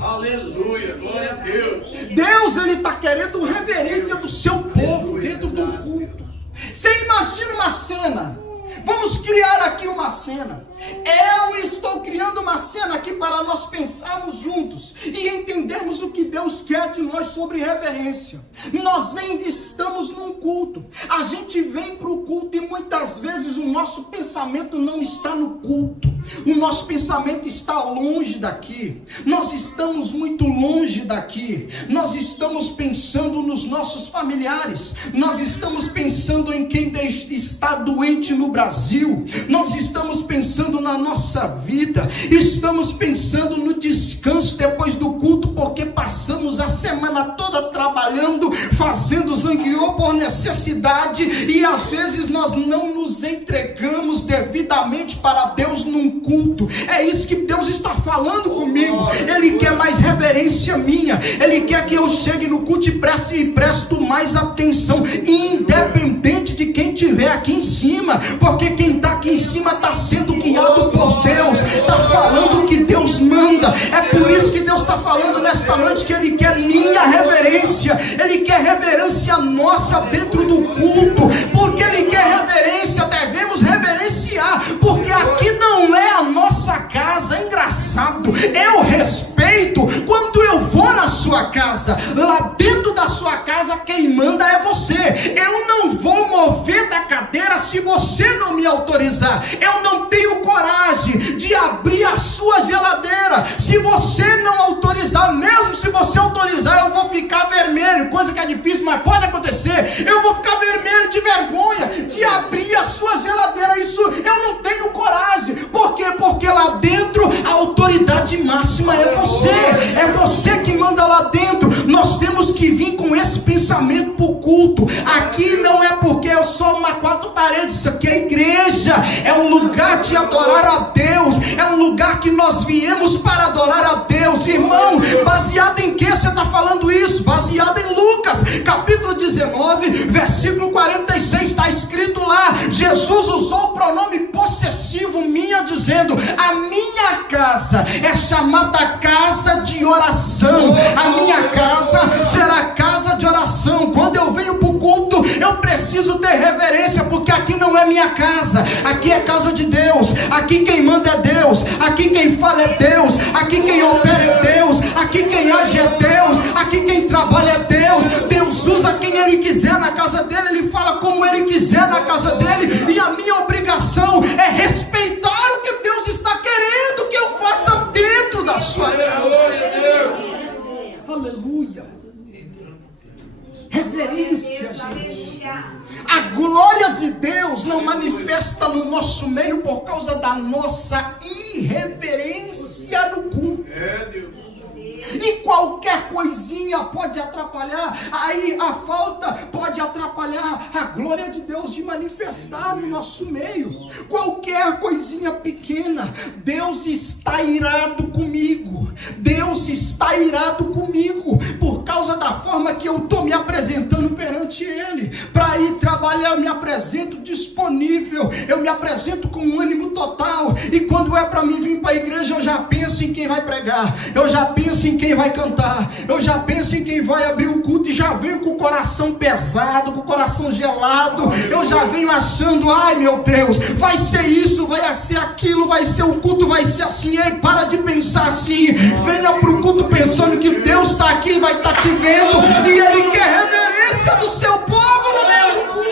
Aleluia, glória a Deus. Deus, Ele está querendo reverência do seu povo dentro do culto. Você imagina uma cena. Vamos criar aqui uma cena. Eu estou criando uma cena aqui para nós pensarmos juntos e entendermos o que Deus quer de nós sobre reverência. Nós ainda estamos num culto. A gente vem para o culto e muitas vezes o nosso pensamento não está no culto. O nosso pensamento está longe daqui. Nós estamos muito longe daqui. Nós estamos pensando nos nossos familiares. Nós estamos pensando em quem está doente no Brasil. Nós estamos pensando na nossa vida, estamos pensando no descanso depois do culto, porque passamos a semana toda trabalhando, fazendo zangueô por necessidade, e às vezes nós não nos entregamos devidamente para Deus num culto. É isso que Deus está falando comigo. Ele quer mais reverência minha, Ele quer que eu chegue no culto e presto mais atenção, independente de quem estiver aqui em cima, porque quem está aqui em cima está sendo guiado por Deus, está falando o que Deus manda. É por isso que Deus está falando nesta noite que Ele quer minha reverência, Ele quer reverência nossa dentro do culto. Porque Ele quer reverência, devemos reverenciar, porque aqui não é a nossa casa. É engraçado, eu respeito quando eu vou na sua casa. Lá dentro da sua casa quem manda é você. Eu não vou mover da cadeira se você não me autorizar. Eu não tenho coragem de abrir a sua geladeira se você não autorizar. Mesmo se você autorizar, eu vou ficar vermelho, coisa que é difícil, mas pode acontecer. Eu vou ficar vermelho de vergonha de abrir a sua geladeira. Isso eu não tenho coragem. Por quê? Porque lá dentro a autoridade máxima é você. É você que manda lá dentro. Nós temos que vir com esse pensamento para o culto. Aqui não é porque eu sou uma 4 paredes. Isso aqui é igreja. É um lugar de adorar a Deus. É um lugar que nós viemos para adorar a Deus. Irmão, baseado em que você está falando isso? Baseado em Lucas, capítulo 19, versículo 46, está escrito lá, Jesus usou o pronome possessivo minha, dizendo: a minha casa é chamada casa de oração. A minha casa será casa de oração. Quando eu venho para o culto, eu preciso ter reverência, porque aqui não é minha casa, aqui é casa de Deus. Aqui quem manda é Deus, aqui quem fala é Deus, aqui quem opera é Deus, aqui quem age é Deus, aqui quem trabalha é Deus. Deus usa quem Ele quiser na casa dele, Ele fala como Ele quiser na casa dele, e a minha obrigação é respeitar o que Deus está querendo que eu faça dentro da sua casa. falta no nosso meio por causa da nossa irreverência no culto. Deus. E qualquer coisinha pode atrapalhar. Aí a falta pode atrapalhar a glória de Deus de manifestar no nosso meio. Qualquer coisinha pequena, Deus está irado comigo. Deus está irado comigo por causa da forma que eu estou me apresentando perante Ele. Para ir trabalhar, eu me apresento disponível, eu me apresento com um ânimo total. E quando é para mim vir para a igreja, eu já penso em quem vai pregar, eu já penso em quem vai cantar, eu já penso em quem vai abrir o culto, e já venho com o coração pesado, com o coração gelado. Eu já venho achando, ai meu Deus, vai ser isso, vai ser aquilo, vai ser o culto, vai ser assim. Ei, para de pensar assim, venha para o culto pensando que Deus está aqui, vai estar te vendo, e Ele quer reverência do seu povo no meio do culto.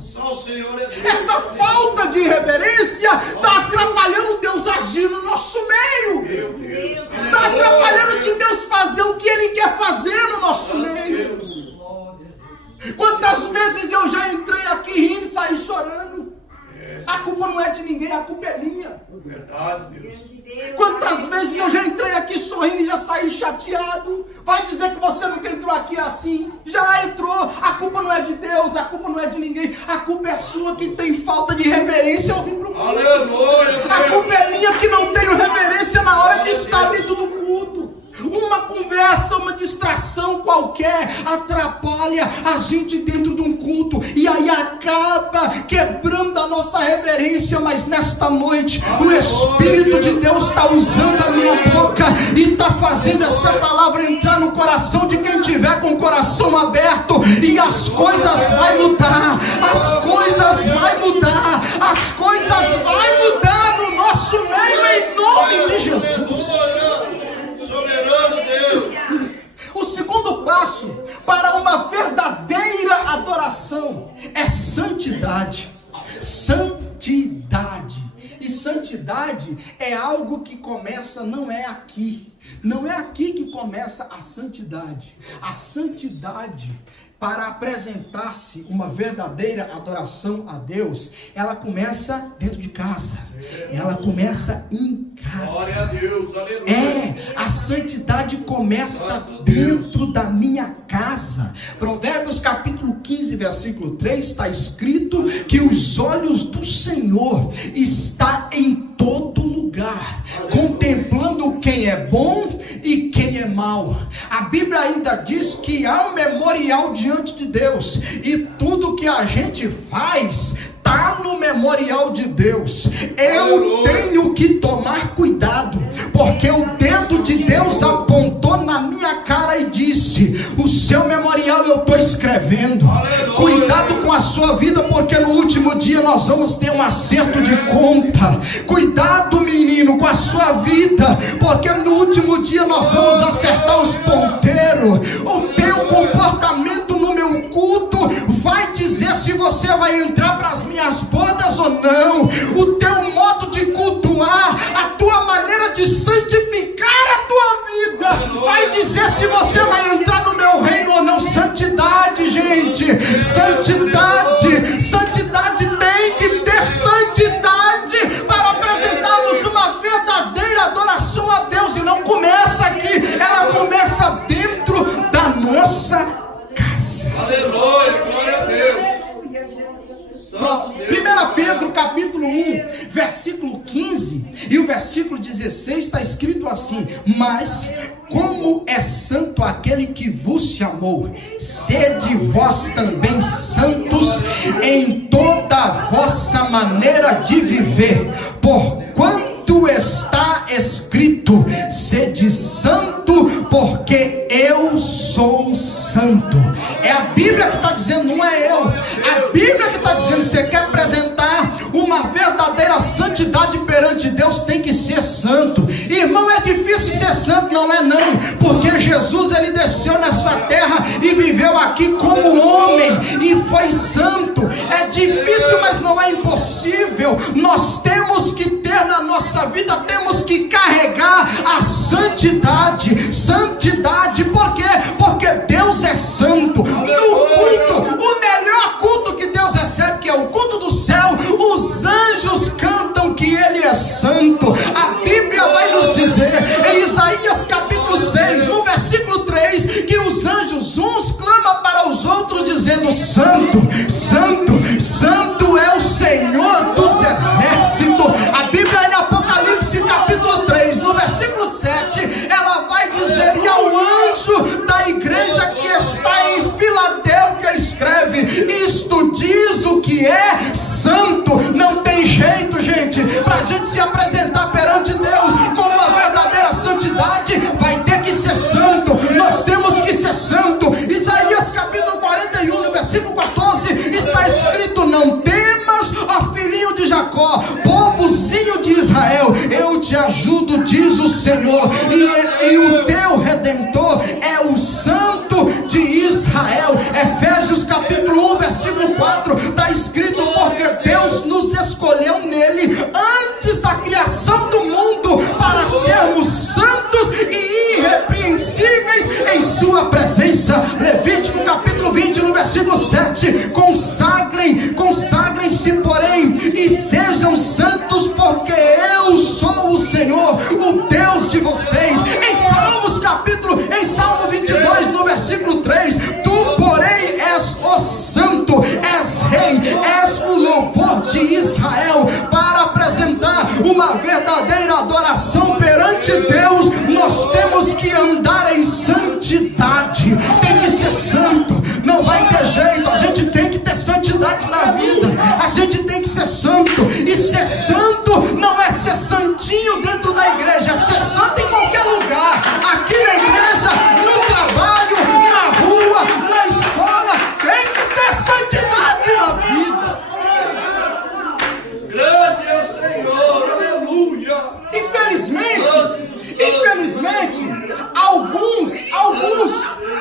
Só o Senhor é Deus. Essa falta de reverência está atrapalhando Deus agir no nosso meio. Meu Deus. Está atrapalhando de Deus fazer o que Ele quer fazer no nosso meio. Quantas vezes eu já entrei aqui rindo e saí chorando? A culpa não é de ninguém, a culpa é minha. Verdade, Deus. Quantas vezes eu já entrei aqui sorrindo e já saí chateado? Vai dizer que você nunca entrou aqui assim? Já entrou. A culpa não é de Deus, a culpa não é de ninguém. A culpa é sua que tem falta de reverência ao vir para o culto. Aleluia, A culpa é minha que não tenho reverência na hora de estar dentro do culto. Uma conversa, uma distração qualquer atrapalha a gente dentro de um culto, e aí acaba quebrando a nossa reverência. Mas nesta noite o Espírito de Deus está usando a minha boca e está fazendo essa palavra entrar no coração de quem tiver com o coração aberto, e as coisas vai mudar, as coisas vai mudar, as coisas vai mudar no nosso meio, em nome de Jesus. Soberano Deus. O segundo passo para uma verdadeira adoração é santidade. Santidade. E santidade é algo que começa, não é aqui. Não é aqui que começa a santidade. A santidade, para apresentar-se uma verdadeira adoração a Deus, ela começa dentro de casa. Ela começa em casa. Glória a Deus, aleluia. A santidade começa dentro da minha casa. Provérbios capítulo 15, versículo 3, está escrito que os olhos do Senhor estão em todo lugar, contemplando quem é bom e quem é mau. A Bíblia ainda diz que há um memorial diante de Deus, e tudo que a gente faz está no memorial de Deus. Eu tenho que tomar cuidado, porque o dedo de Deus apontou na minha cara e disse: o seu memorial eu estou escrevendo. Cuidado com a sua vida, porque no último dia nós vamos ter um acerto de conta. Cuidado, menino, com a sua vida, porque no último dia nós vamos acertar os ponteiros. O teu comportamento no meu culto vai dizer se você vai entrar para as minhas bodas ou não. O teu modo de cultuar, a tua maneira de santificar a tua vida, vai dizer se você vai entrar no meu reino ou não. Santidade, gente, santidade, santidade, tem que ter santidade para apresentarmos uma verdadeira adoração a Deus. E não começa aqui, ela começa dentro da nossa casa. Aleluia, glória a Deus. 1 Pedro capítulo 1, versículo 15 e o versículo 16 está escrito assim: mas como é santo aquele que vos chamou, sede vós também santos em toda a vossa maneira de viver, porquanto está escrito: sede santo, porque eu sou santo. É a Bíblia que está dizendo, não é eu. A Bíblia que está dizendo. Você quer apresentar uma verdadeira santidade perante Deus, tem que ser santo. Irmão, é difícil ser santo? Não é não, porque Jesus, ele desceu nessa terra e viveu aqui como homem e foi santo. É difícil, mas não é impossível. Nós temos que ter na nossa vida, temos que carregar a santidade. Santidade, por quê? Porque Deus é santo. No culto, o melhor culto que Deus recebe, que é o gente se apresentar perante Deus com uma verdadeira santidade, vai ter que ser santo. Nós temos que ser santo. Isaías capítulo 41, no versículo 14, está escrito: não temas, ó filhinho de Jacó, povozinho de Israel, eu te ajudo, diz o Senhor, e o teu Redentor é o Santo de Israel. Efésios capítulo 1, versículo 4, está escrito: porque Deus nos escolheu nele antes da criação do mundo para sermos santos e irrepreensíveis em sua presença. Levítico capítulo 20, no versículo 7, consagrem-se porém e sejam santos, porque eu sou o Senhor, o Deus de vocês. Em Salmo 22, no versículo 3, tu porém és o santo, és rei, és o louvor de Israel. Para apresentar uma verdadeira adoração perante Deus, nós temos que andar em santidade. Tem que ser santo, não vai ter jeito. A gente tem que ter santidade na vida, a gente tem que ser santo. E ser santo não é ser santinho dentro da igreja, é ser santo em qualquer lugar. Aqui na igreja, no trabalho, na rua, na escola, tem que ter santidade na vida. Grande é o Senhor, aleluia. Infelizmente,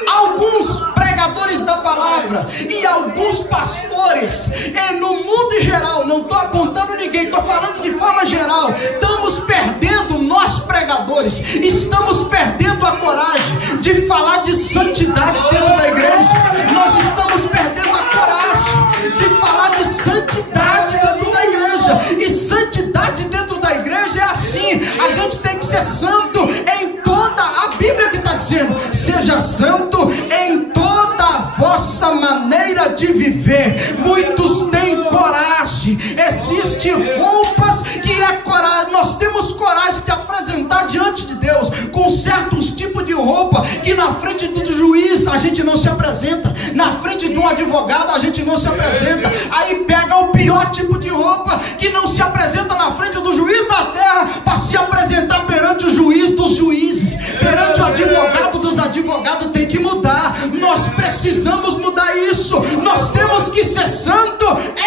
alguns pregadores da palavra e alguns pastores, e no mundo em geral, não estou apontando ninguém, estou falando de forma geral, estamos perdendo, nós pregadores, estamos perdendo a coragem de falar de santidade dentro da igreja. Nós estamos perdendo a coragem de falar de santidade dentro da igreja. E santidade dentro da igreja é assim: a gente tem que ser santo em toda a Bíblia que está dizendo: seja santo em toda a vossa maneira de viver. Muitos têm coragem, existem roupas que é coragem. Nós temos coragem de apresentar diante de Deus com certos tipos de roupa que na frente do juiz a gente não se apresenta, na frente de um advogado a gente não se apresenta. Aí pega o pior tipo de roupa que não se apresenta na frente do juiz da terra para se apresentar perante o juiz dos juízes, perante o advogado dos advogados. Tem que mudar, nós precisamos mudar isso. Nós temos que ser santo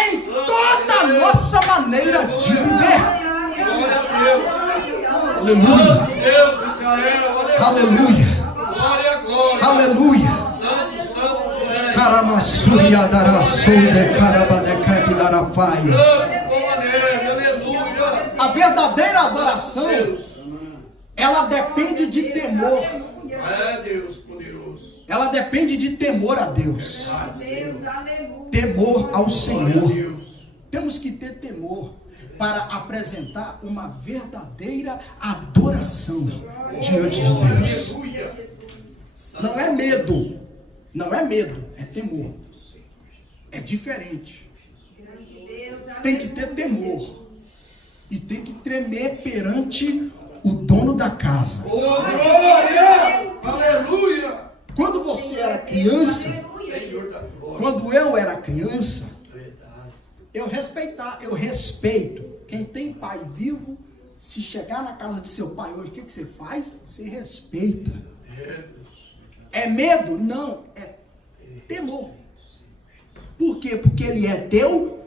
em toda a nossa maneira de viver. Glória a Deus. Aleluia. Deus de Israel, Aleluia. glória, glória. Aleluia. Santo, santo tu és. Caramassuriya dará solde carabadecap dará faio. Santo como a neve, aleluia. A verdadeira adoração, ela depende de temor. É Deus poderoso. Ela depende de temor a Deus. Temor ao Senhor. Temos que ter temor para apresentar uma verdadeira adoração diante de Deus. Não é medo, não é medo, é temor. É diferente. Tem que ter temor e tem que tremer perante o dono da casa. Oh, glória! Aleluia! Quando você era criança, Senhor da glória. quando eu era criança, eu respeito. Quem tem pai vivo, se chegar na casa de seu pai hoje, o que você faz? Você respeita. É medo? Não, é temor. Por quê? Porque ele é teu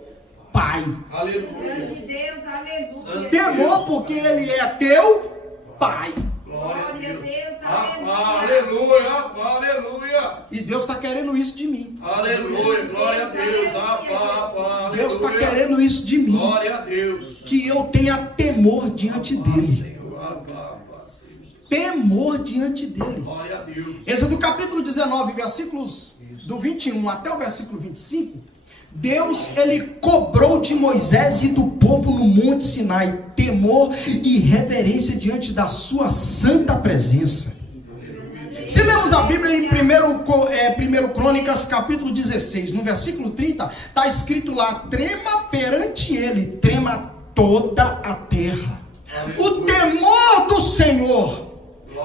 pai. Aleluia! Deus, aleluia. Temor porque ele é teu pai. Glória a Deus! Aleluia. Aleluia! Aleluia! E Deus está querendo isso de mim. Aleluia! Glória a Deus! Aleluia! Deus está querendo isso de mim. Glória a Deus! Que eu tenha temor diante dele. Senhor, Temor diante dele. glória a Deus! Êxodo capítulo 19, versículos do 21 até o versículo 25. Deus, ele cobrou de Moisés e do povo no Monte Sinai temor e reverência diante da sua santa presença. Se lemos a Bíblia em 1 Crônicas capítulo 16, no versículo 30, está escrito lá: trema perante ele, trema toda a terra. O temor do Senhor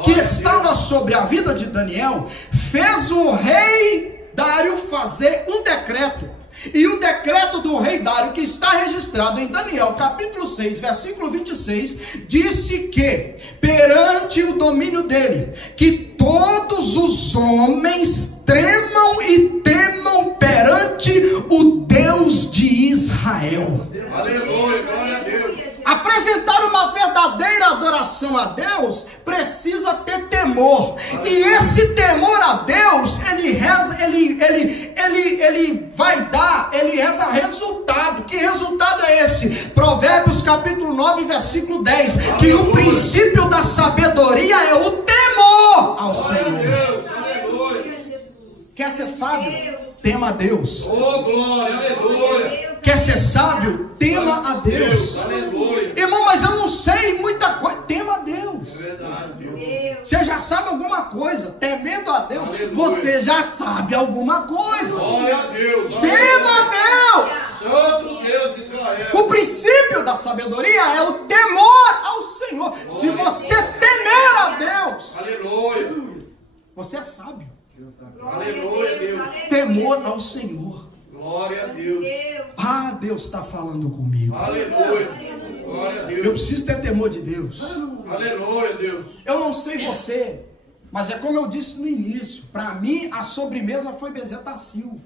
que estava sobre a vida de Daniel fez o rei Dário fazer um decreto E o decreto do rei Dário, que está registrado em Daniel, capítulo 6, versículo 26, disse que, perante o domínio dele, que todos os homens tremam e temam perante o Deus de Israel. Aleluia, glória a Deus. Apresentar uma verdadeira adoração a Deus precisa ter temor. E esse temor a Deus, ele reza resultado. Que resultado é esse? Provérbios capítulo 9, versículo 10. Que o princípio da sabedoria é o temor ao Senhor. Quer ser sábio? Tema a Deus. Oh, glória, aleluia. Quer ser sábio? Tema a Deus. Aleluia. Irmão, mas eu não sei muita coisa. Tema a Deus. É verdade, Deus. Você já sabe alguma coisa. Temendo a Deus, Aleluia. você já sabe alguma coisa. Glória a Deus. Tema a Deus. Santo Deus de Israel. O princípio da sabedoria é o temor ao Senhor. Se você temer a Deus, Aleluia. você é sábio. Aleluia, Deus. Temor ao Senhor. Glória a Deus. Ah, Deus está falando comigo. Aleluia. Glória a Eu Deus. preciso ter temor de Deus. Aleluia, Deus. Eu não sei você, mas é como eu disse no início. Para mim, a sobremesa foi bezetacil.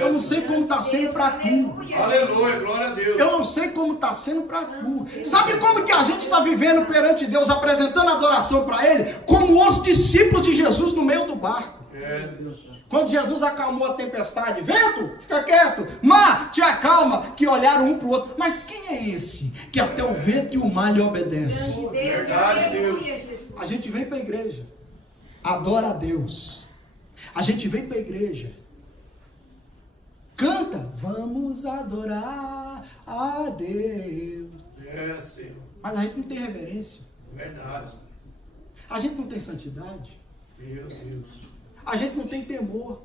Eu não sei como está sendo para tu. Aleluia, glória a Deus. Eu não sei como está sendo para tu. Sabe como que a gente está vivendo perante Deus, apresentando adoração para Ele? Como os discípulos de Jesus no meio do barco. É, Deus. Quando Jesus acalmou a tempestade, vento, fica quieto, mar, te acalma, que olharam um para o outro. Mas quem é esse que até o vento e o mar lhe obedecem? Verdade, Deus. A gente vem para a igreja, adora a Deus. A gente vem para a igreja, canta, vamos adorar a Deus. É, Senhor. Mas a gente não tem reverência, Verdade. a gente não tem santidade, Meu Deus. a gente não tem temor.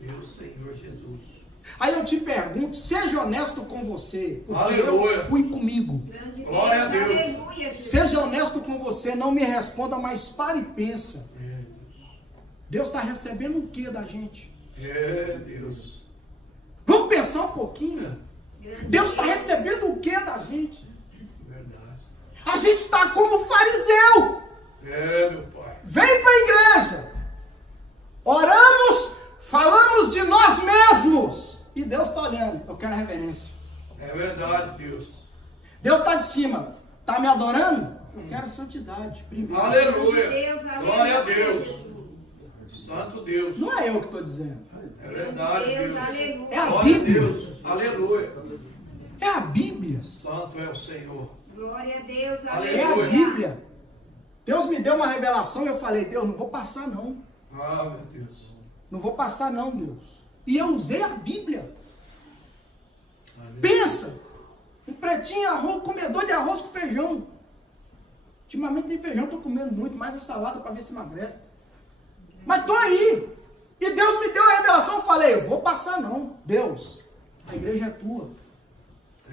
Meu Senhor Jesus. Aí eu te pergunto, seja honesto com você, porque Aleluia. eu fui comigo. Glória a Deus. Seja honesto com você, não me responda, mas pare e pensa. É, Deus. Deus está recebendo o que da gente? É, Deus. Vamos pensar um pouquinho. Deus está recebendo o que da gente? Verdade. A gente está como fariseu. É, meu Pai. Vem para a igreja. Oramos, falamos de nós mesmos. E Deus está olhando. Eu quero reverência. É verdade, Deus. Deus está de cima. Está me adorando? Eu quero santidade. Primeiro. Aleluia. Glória a Deus. Santo Deus. Não é eu que estou dizendo. É verdade, Deus. É a Glória a Bíblia. Deus. Aleluia. É a Bíblia. Santo é o Senhor. Glória a Deus. É a Aleluia. Bíblia. Deus me deu uma revelação e eu falei, Deus, não vou passar não. Ah, meu Deus. Não vou passar não, Deus. E eu usei a Bíblia. Aleluia. Pensa. Um pretinho, arroz, comedor de arroz com feijão. Ultimamente nem feijão estou comendo muito, mais a salada para ver se emagrece. Mas estou aí. E Deus me deu a revelação, eu falei, eu vou passar não. Deus, a igreja é tua.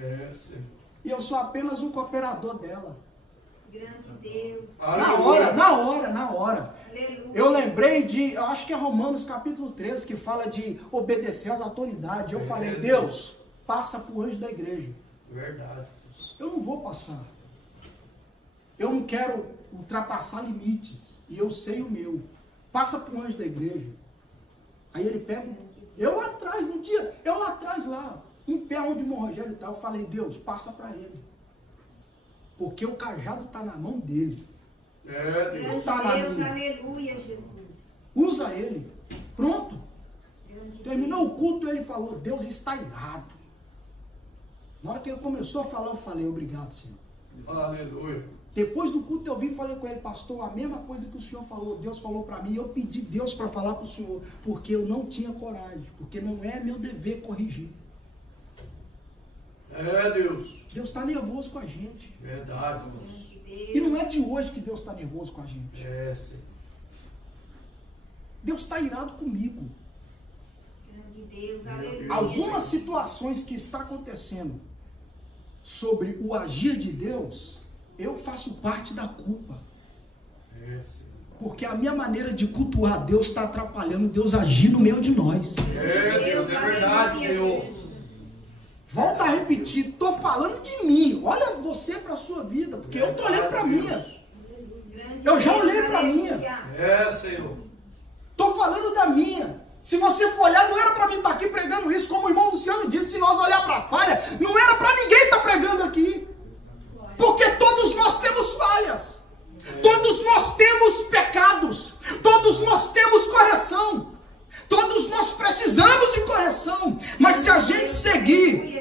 É, Senhor. E eu sou apenas um cooperador dela. Grande Deus. Na hora. Aleluia. Eu lembrei de, eu acho que é Romanos capítulo 13, que fala de obedecer às autoridades. Eu falei, Deus, passa para o anjo da igreja. Verdade, Deus. Eu não vou passar. Eu não quero ultrapassar limites. E eu sei o meu. Passa para o anjo da igreja. Aí ele pega, eu lá atrás, em pé onde o irmão Rogério está, eu falei, Deus, passa para ele. Porque o cajado está na mão dele. É, Deus. Grande Tá na Deus. minha. Aleluia, Jesus. Usa ele. Pronto. Grande Terminou o culto, ele falou, Deus está irado. Na hora que ele começou a falar, eu falei, obrigado, Senhor. Aleluia. Depois do culto eu vim e falei com ele, pastor, a mesma coisa que o senhor falou, Deus falou para mim, eu pedi Deus para falar para o senhor, porque eu não tinha coragem, porque não é meu dever corrigir. É, Deus. Deus está nervoso com a gente. Verdade, Deus. E não é de hoje que Deus está nervoso com a gente. É, Senhor. Deus está irado comigo. Grande Deus. Meu Aleluia. Deus. Algumas situações que está acontecendo sobre o agir de Deus, eu faço parte da culpa. É, Senhor. Porque a minha maneira de cultuar a Deus está atrapalhando Deus agir no meio de nós. É, Deus. É verdade, Senhor. Volta a repetir, estou falando de mim. Olha você para a sua vida, porque eu estou olhando para a minha. Eu já olhei para a minha. É, Senhor. Estou falando da minha. Se você for olhar, não era para mim estar aqui pregando isso, como o irmão Luciano disse, se nós olhar para a falha, não era para ninguém estar pregando aqui. Porque todos nós temos falhas. Todos nós temos pecados. Todos nós temos correção. Todos nós precisamos de correção. Mas se a gente seguir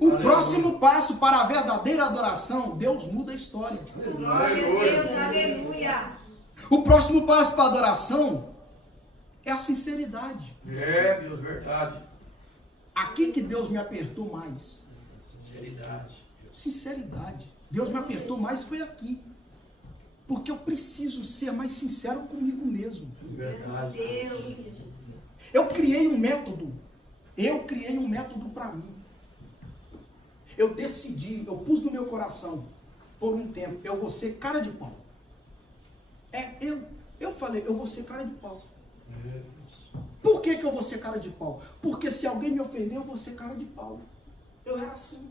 o próximo passo para a verdadeira adoração, Deus muda a história. Glória a Deus, aleluia. O próximo passo para a adoração é a sinceridade. É, Deus, verdade. Aqui que Deus me apertou mais. Sinceridade. Sinceridade. Deus me apertou mais foi aqui. Porque eu preciso ser mais sincero comigo mesmo. Verdade. Deus. Eu criei um método para mim. Eu decidi, eu pus no meu coração, por um tempo, eu vou ser cara de pau. Eu falei, eu vou ser cara de pau. Por que eu vou ser cara de pau? Porque se alguém me ofender, eu vou ser cara de pau. Eu era assim.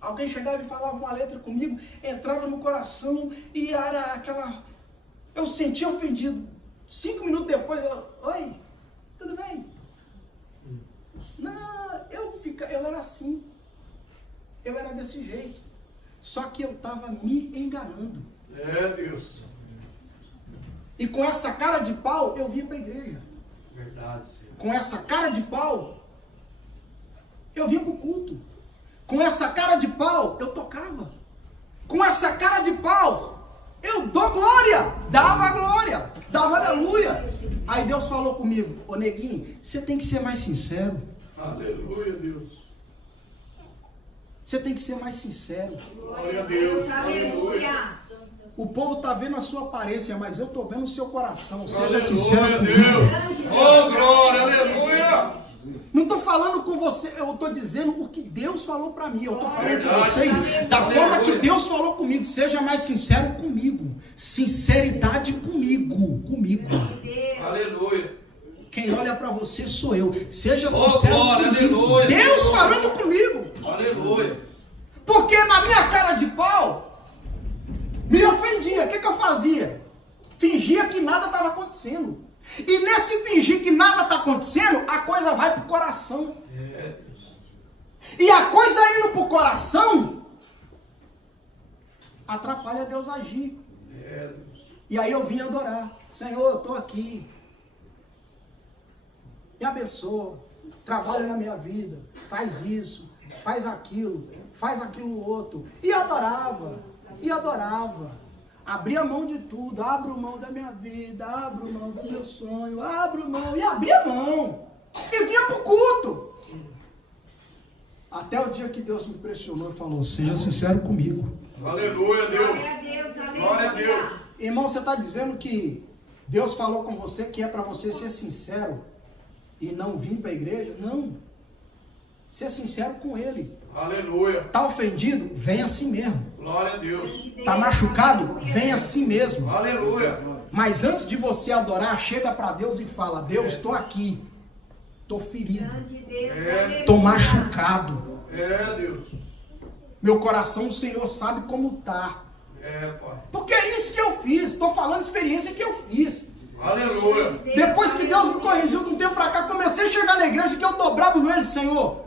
Alguém chegava e falava uma letra comigo, entrava no coração e era aquela... Eu sentia ofendido. 5 minutos depois, oi, tudo bem? Não, eu era assim. Eu era desse jeito. Só que eu estava me enganando. É, Deus. E com essa cara de pau, eu vim para a igreja. Verdade, Senhor. Com essa cara de pau, eu vim para o culto. Com essa cara de pau, eu tocava. Com essa cara de pau, eu dou glória. Dava glória. Dava aleluia. Aí Deus falou comigo, ô neguinho, você tem que ser mais sincero. Aleluia, Deus. Você tem que ser mais sincero. Glória a Deus. Aleluia. O povo está vendo a sua aparência, mas eu estou vendo o seu coração. Seja Aleluia, sincero comigo. Deus. Oh, glória, aleluia. Não estou falando com você, eu estou dizendo o que Deus falou para mim. Eu estou falando com Verdade. vocês da forma que Deus falou comigo. Seja mais sincero comigo. Sinceridade comigo. Aleluia. Quem olha para você sou eu. Seja sincero glória, comigo. aleluia. Deus falando comigo. Aleluia. Porque na minha cara de pau, me ofendia. O que eu fazia? Fingia que nada estava acontecendo. E nesse fingir que nada está acontecendo, a coisa vai para o coração. É, Deus. E a coisa indo para o coração, atrapalha Deus agir. É, Deus. E aí eu vim adorar. Senhor, eu estou aqui. Me abençoa. Trabalha na minha vida. Faz isso. Faz aquilo outro. E adorava. Abria mão de tudo. Abro mão da minha vida. Abro mão do meu sonho. Abro mão. E abria mão. E vinha para o culto. Até o dia que Deus me pressionou e falou, seja sincero comigo. Aleluia, Deus. Glória a Deus, aleluia. Glória a Deus. Irmão, você está dizendo que Deus falou com você que é para você ser sincero e não vir para a igreja? Não. Ser sincero com Ele. Aleluia. Está ofendido? Vem assim mesmo. Glória a Deus. Está machucado? Vem assim mesmo. Aleluia. Mas antes de você adorar, chega para Deus e fala, Deus, estou aqui. Estou ferido. Grande Deus, É. aleluia. Estou machucado. É, Deus. Meu coração, o Senhor sabe como está. É, Pai. Porque é isso que eu fiz. Estou falando experiência que eu fiz. Aleluia. Depois que Deus me corrigiu de um tempo para cá, comecei a chegar na igreja que eu dobrava o joelho, Senhor.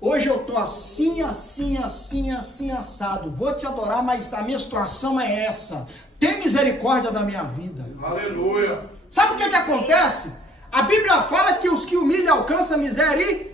Hoje eu estou assim, assado. Vou te adorar, mas a minha situação é essa. Tem misericórdia da minha vida. Aleluia. Sabe o que acontece? A Bíblia fala que os que humilham alcançam miséria.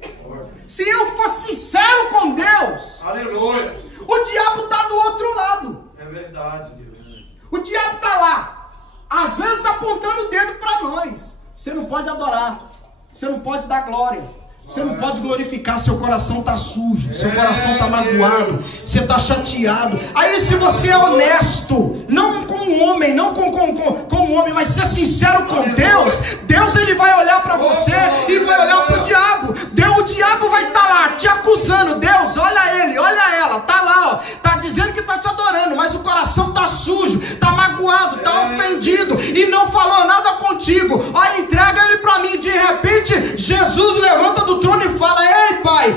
Se eu for sincero com Deus, Aleluia. o diabo está do outro lado. É verdade, Deus. O diabo está lá, às vezes apontando o dedo para nós. Você não pode adorar, você não pode dar glória, você não pode glorificar, seu coração está sujo, seu coração está magoado, você está chateado. Aí se você é honesto, não com o homem, não com o homem, mas ser sincero com Deus, Deus ele vai olhar para você e vai olhar para o diabo. O diabo vai estar lá te acusando. Deus, olha ele, olha ela, tá lá, ó, tá dizendo que tá te adorando, mas o coração tá sujo, tá magoado, tá ofendido e não falou nada contigo. Ó, entrega ele para mim. De repente, Jesus levanta do trono e fala: ei, Pai,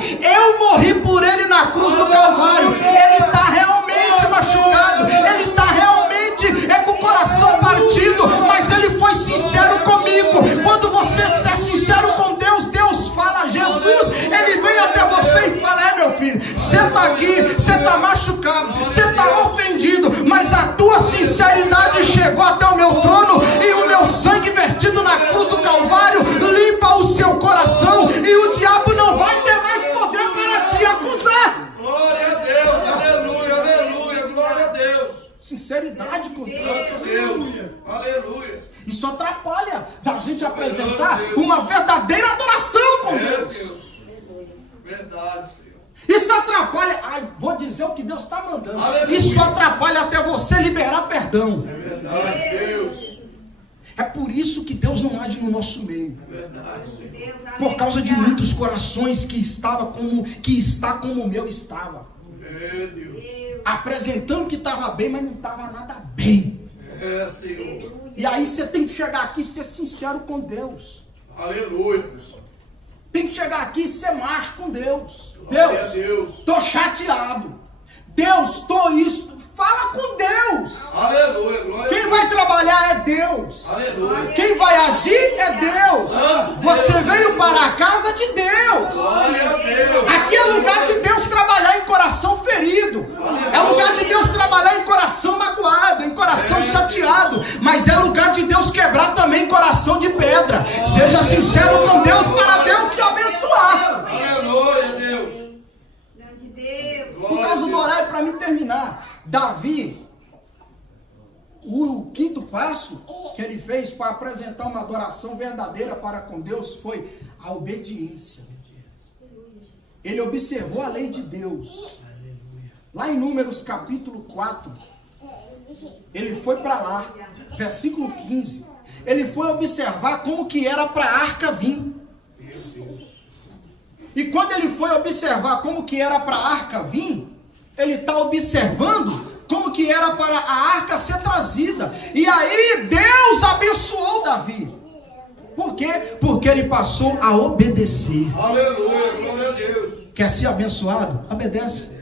Você está aqui, você está machucado, você está ofendido, mas a tua sinceridade chegou até o meu trono e o meu sangue vertido na cruz do Calvário limpa o seu coração e o diabo não vai ter mais poder para te acusar. Glória a Deus, aleluia, aleluia, glória a Deus. Sinceridade com Deus. Santo Deus, aleluia. Isso atrapalha da gente apresentar uma verdadeira adoração com Deus. Verdade, Senhor. Isso atrapalha, vou dizer o que Deus está mandando. Aleluia. Isso atrapalha até você liberar perdão. É verdade, Deus. É por isso que Deus não age no nosso meio. É verdade, Senhor. Por causa de muitos corações que está como o meu estava. É, Deus. Apresentando que estava bem, mas não estava nada bem. É, Senhor. E aí você tem que chegar aqui e ser sincero com Deus. Aleluia. Tem que chegar aqui e ser macho com Deus. Glória a Deus. Estou chateado. Deus, estou isso. Fala com Deus. Aleluia, glória a Quem Deus. vai trabalhar é Deus. Aleluia. Quem vai agir é Deus. Santo Deus. Você veio para a casa de Deus. Glória a Deus. Aqui é lugar de Deus trabalhar em coração ferido. É lugar de Deus trabalhar em coração magoado, em coração chateado. Mas é lugar de Deus quebrar também coração de pedra. Seja sincero com Deus para Deus te abençoar. Aleluia, Deus. Por causa do horário, para mim terminar, Davi, o quinto passo que ele fez para apresentar uma adoração verdadeira para com Deus foi a obediência. Ele observou a lei de Deus. Lá em Números capítulo 4, ele foi para lá, versículo 15. Ele foi observar como que era para a arca vir. E quando ele foi observar como que era para a arca vir, ele está observando como que era para a arca ser trazida. E aí Deus abençoou Davi. Por quê? Porque ele passou a obedecer. Aleluia, glória a Deus. Quer ser abençoado? Obedece.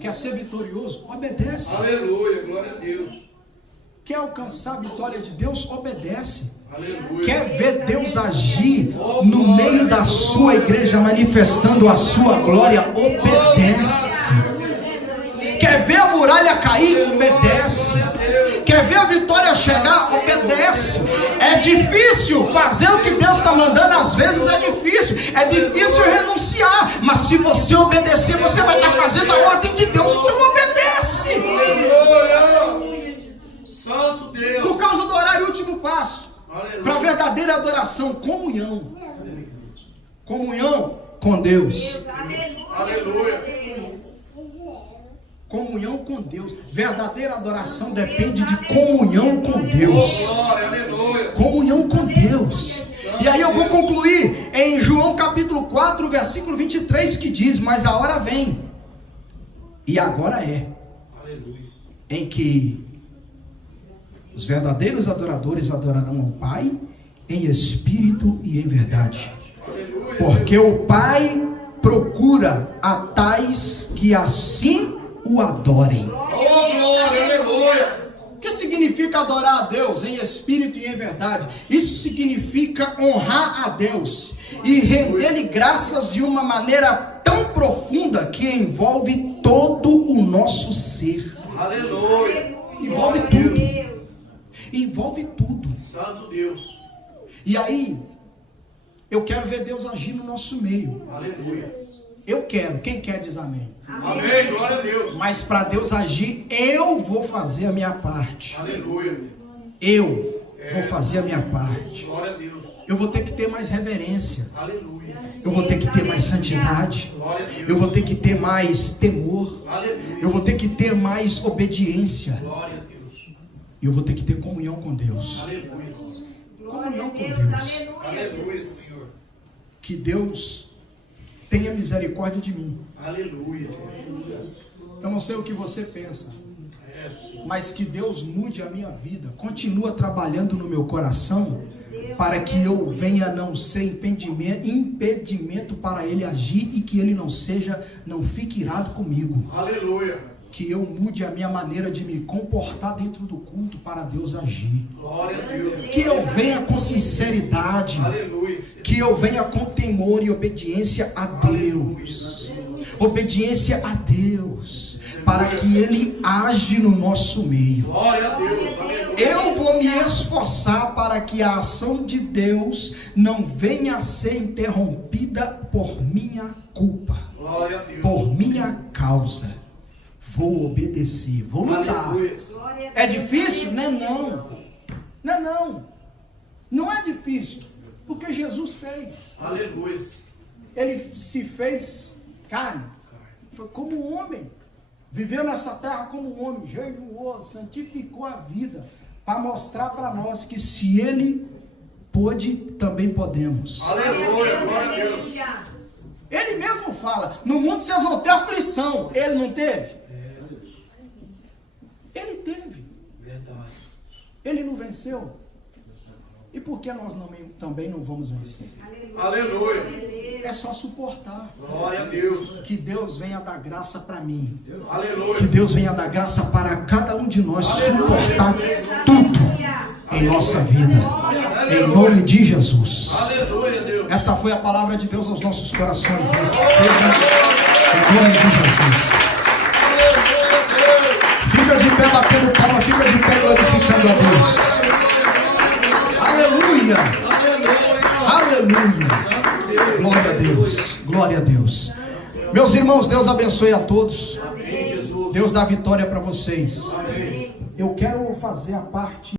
Quer ser vitorioso? Obedece. Aleluia, glória a Deus. Quer alcançar a vitória de Deus? Obedece. Aleluia. Quer ver Deus agir no meio da sua igreja, manifestando a sua glória? Obedece. Quer ver a muralha cair? Obedece. Quer ver a vitória chegar? Obedece. É difícil fazer o que Deus está mandando, às vezes é difícil. É difícil renunciar, mas se você obedecer, você vai estar fazendo a ordem de Deus. Então obedece. Aleluia. Santo Deus. Por causa do horário, último passo. Aleluia. Para a verdadeira adoração, comunhão. Comunhão com Deus. Aleluia. Comunhão com Deus. Verdadeira adoração depende de comunhão com Deus. Glória, aleluia. Comunhão com Deus. E aí eu vou concluir em João capítulo 4, versículo 23, que diz: mas a hora vem, e agora é, Aleluia. em que os verdadeiros adoradores adorarão ao Pai em espírito e em verdade. Aleluia. Porque o Pai procura a tais que assim o adorem. Oh, glória, aleluia. O que significa adorar a Deus em espírito e em verdade? Isso significa honrar a Deus e render-lhe graças de uma maneira tão profunda que envolve todo o nosso ser. Aleluia. Envolve tudo. Envolve tudo. Santo Deus. E aí, eu quero ver Deus agir no nosso meio. Aleluia. Eu quero. Quem quer diz amém. Amém, glória a Deus. Mas para Deus agir, eu vou fazer a minha parte. Aleluia. Eu vou fazer a minha parte. Glória a Deus. Eu vou ter que ter mais reverência. Aleluia. Eu vou ter que ter mais santidade. Glória a Deus. Eu vou ter que ter mais temor. Aleluia. Eu vou ter que ter mais obediência. Glória a Deus. E eu vou ter que ter comunhão com Deus. Aleluia. Comunhão com Deus. Aleluia, Senhor. Que Deus tenha misericórdia de mim. Aleluia. Eu não sei o que você pensa, mas que Deus mude a minha vida. Continua trabalhando no meu coração, para que eu venha a não ser impedimento para Ele agir, e que Ele não fique irado comigo. Aleluia. Que eu mude a minha maneira de me comportar dentro do culto para Deus agir. Glória a Deus. Que eu venha com sinceridade. Aleluia. Que eu venha com temor e obediência a Deus. obediência a Deus, para que Ele age no nosso meio. Glória a Deus. Aleluia. Eu vou me esforçar para que a ação de Deus não venha a ser interrompida por minha culpa, Glória a Deus. por minha causa. Vou obedecer, vou lutar. Aleluia. É difícil? Não é não. Não é não. Não é difícil, porque Jesus fez. Aleluia. Ele se fez carne, foi como um homem, viveu nessa terra como um homem, jejuou, santificou a vida, para mostrar para nós que se Ele pôde, também podemos. Aleluia. Glória a Deus. Ele mesmo fala, no mundo vocês vão ter aflição. Ele não teve? Ele teve. Verdade. Ele não venceu. E por que nós também não vamos vencer? Aleluia. É só suportar. Glória a Deus. Que Deus venha dar graça para mim. Aleluia. Que Deus venha dar graça para cada um de nós suportar tudo em nossa vida. Em nome de Jesus. Aleluia, Deus. Esta foi a palavra de Deus aos nossos corações. Receba em nome de Jesus. Fica de pé batendo palma, fica de pé glorificando a Deus. Aleluia. Aleluia. Glória a Deus. Glória a Deus. Meus irmãos, Deus abençoe a todos. Amém, Jesus. Deus dá vitória para vocês. Amém. Eu quero fazer a parte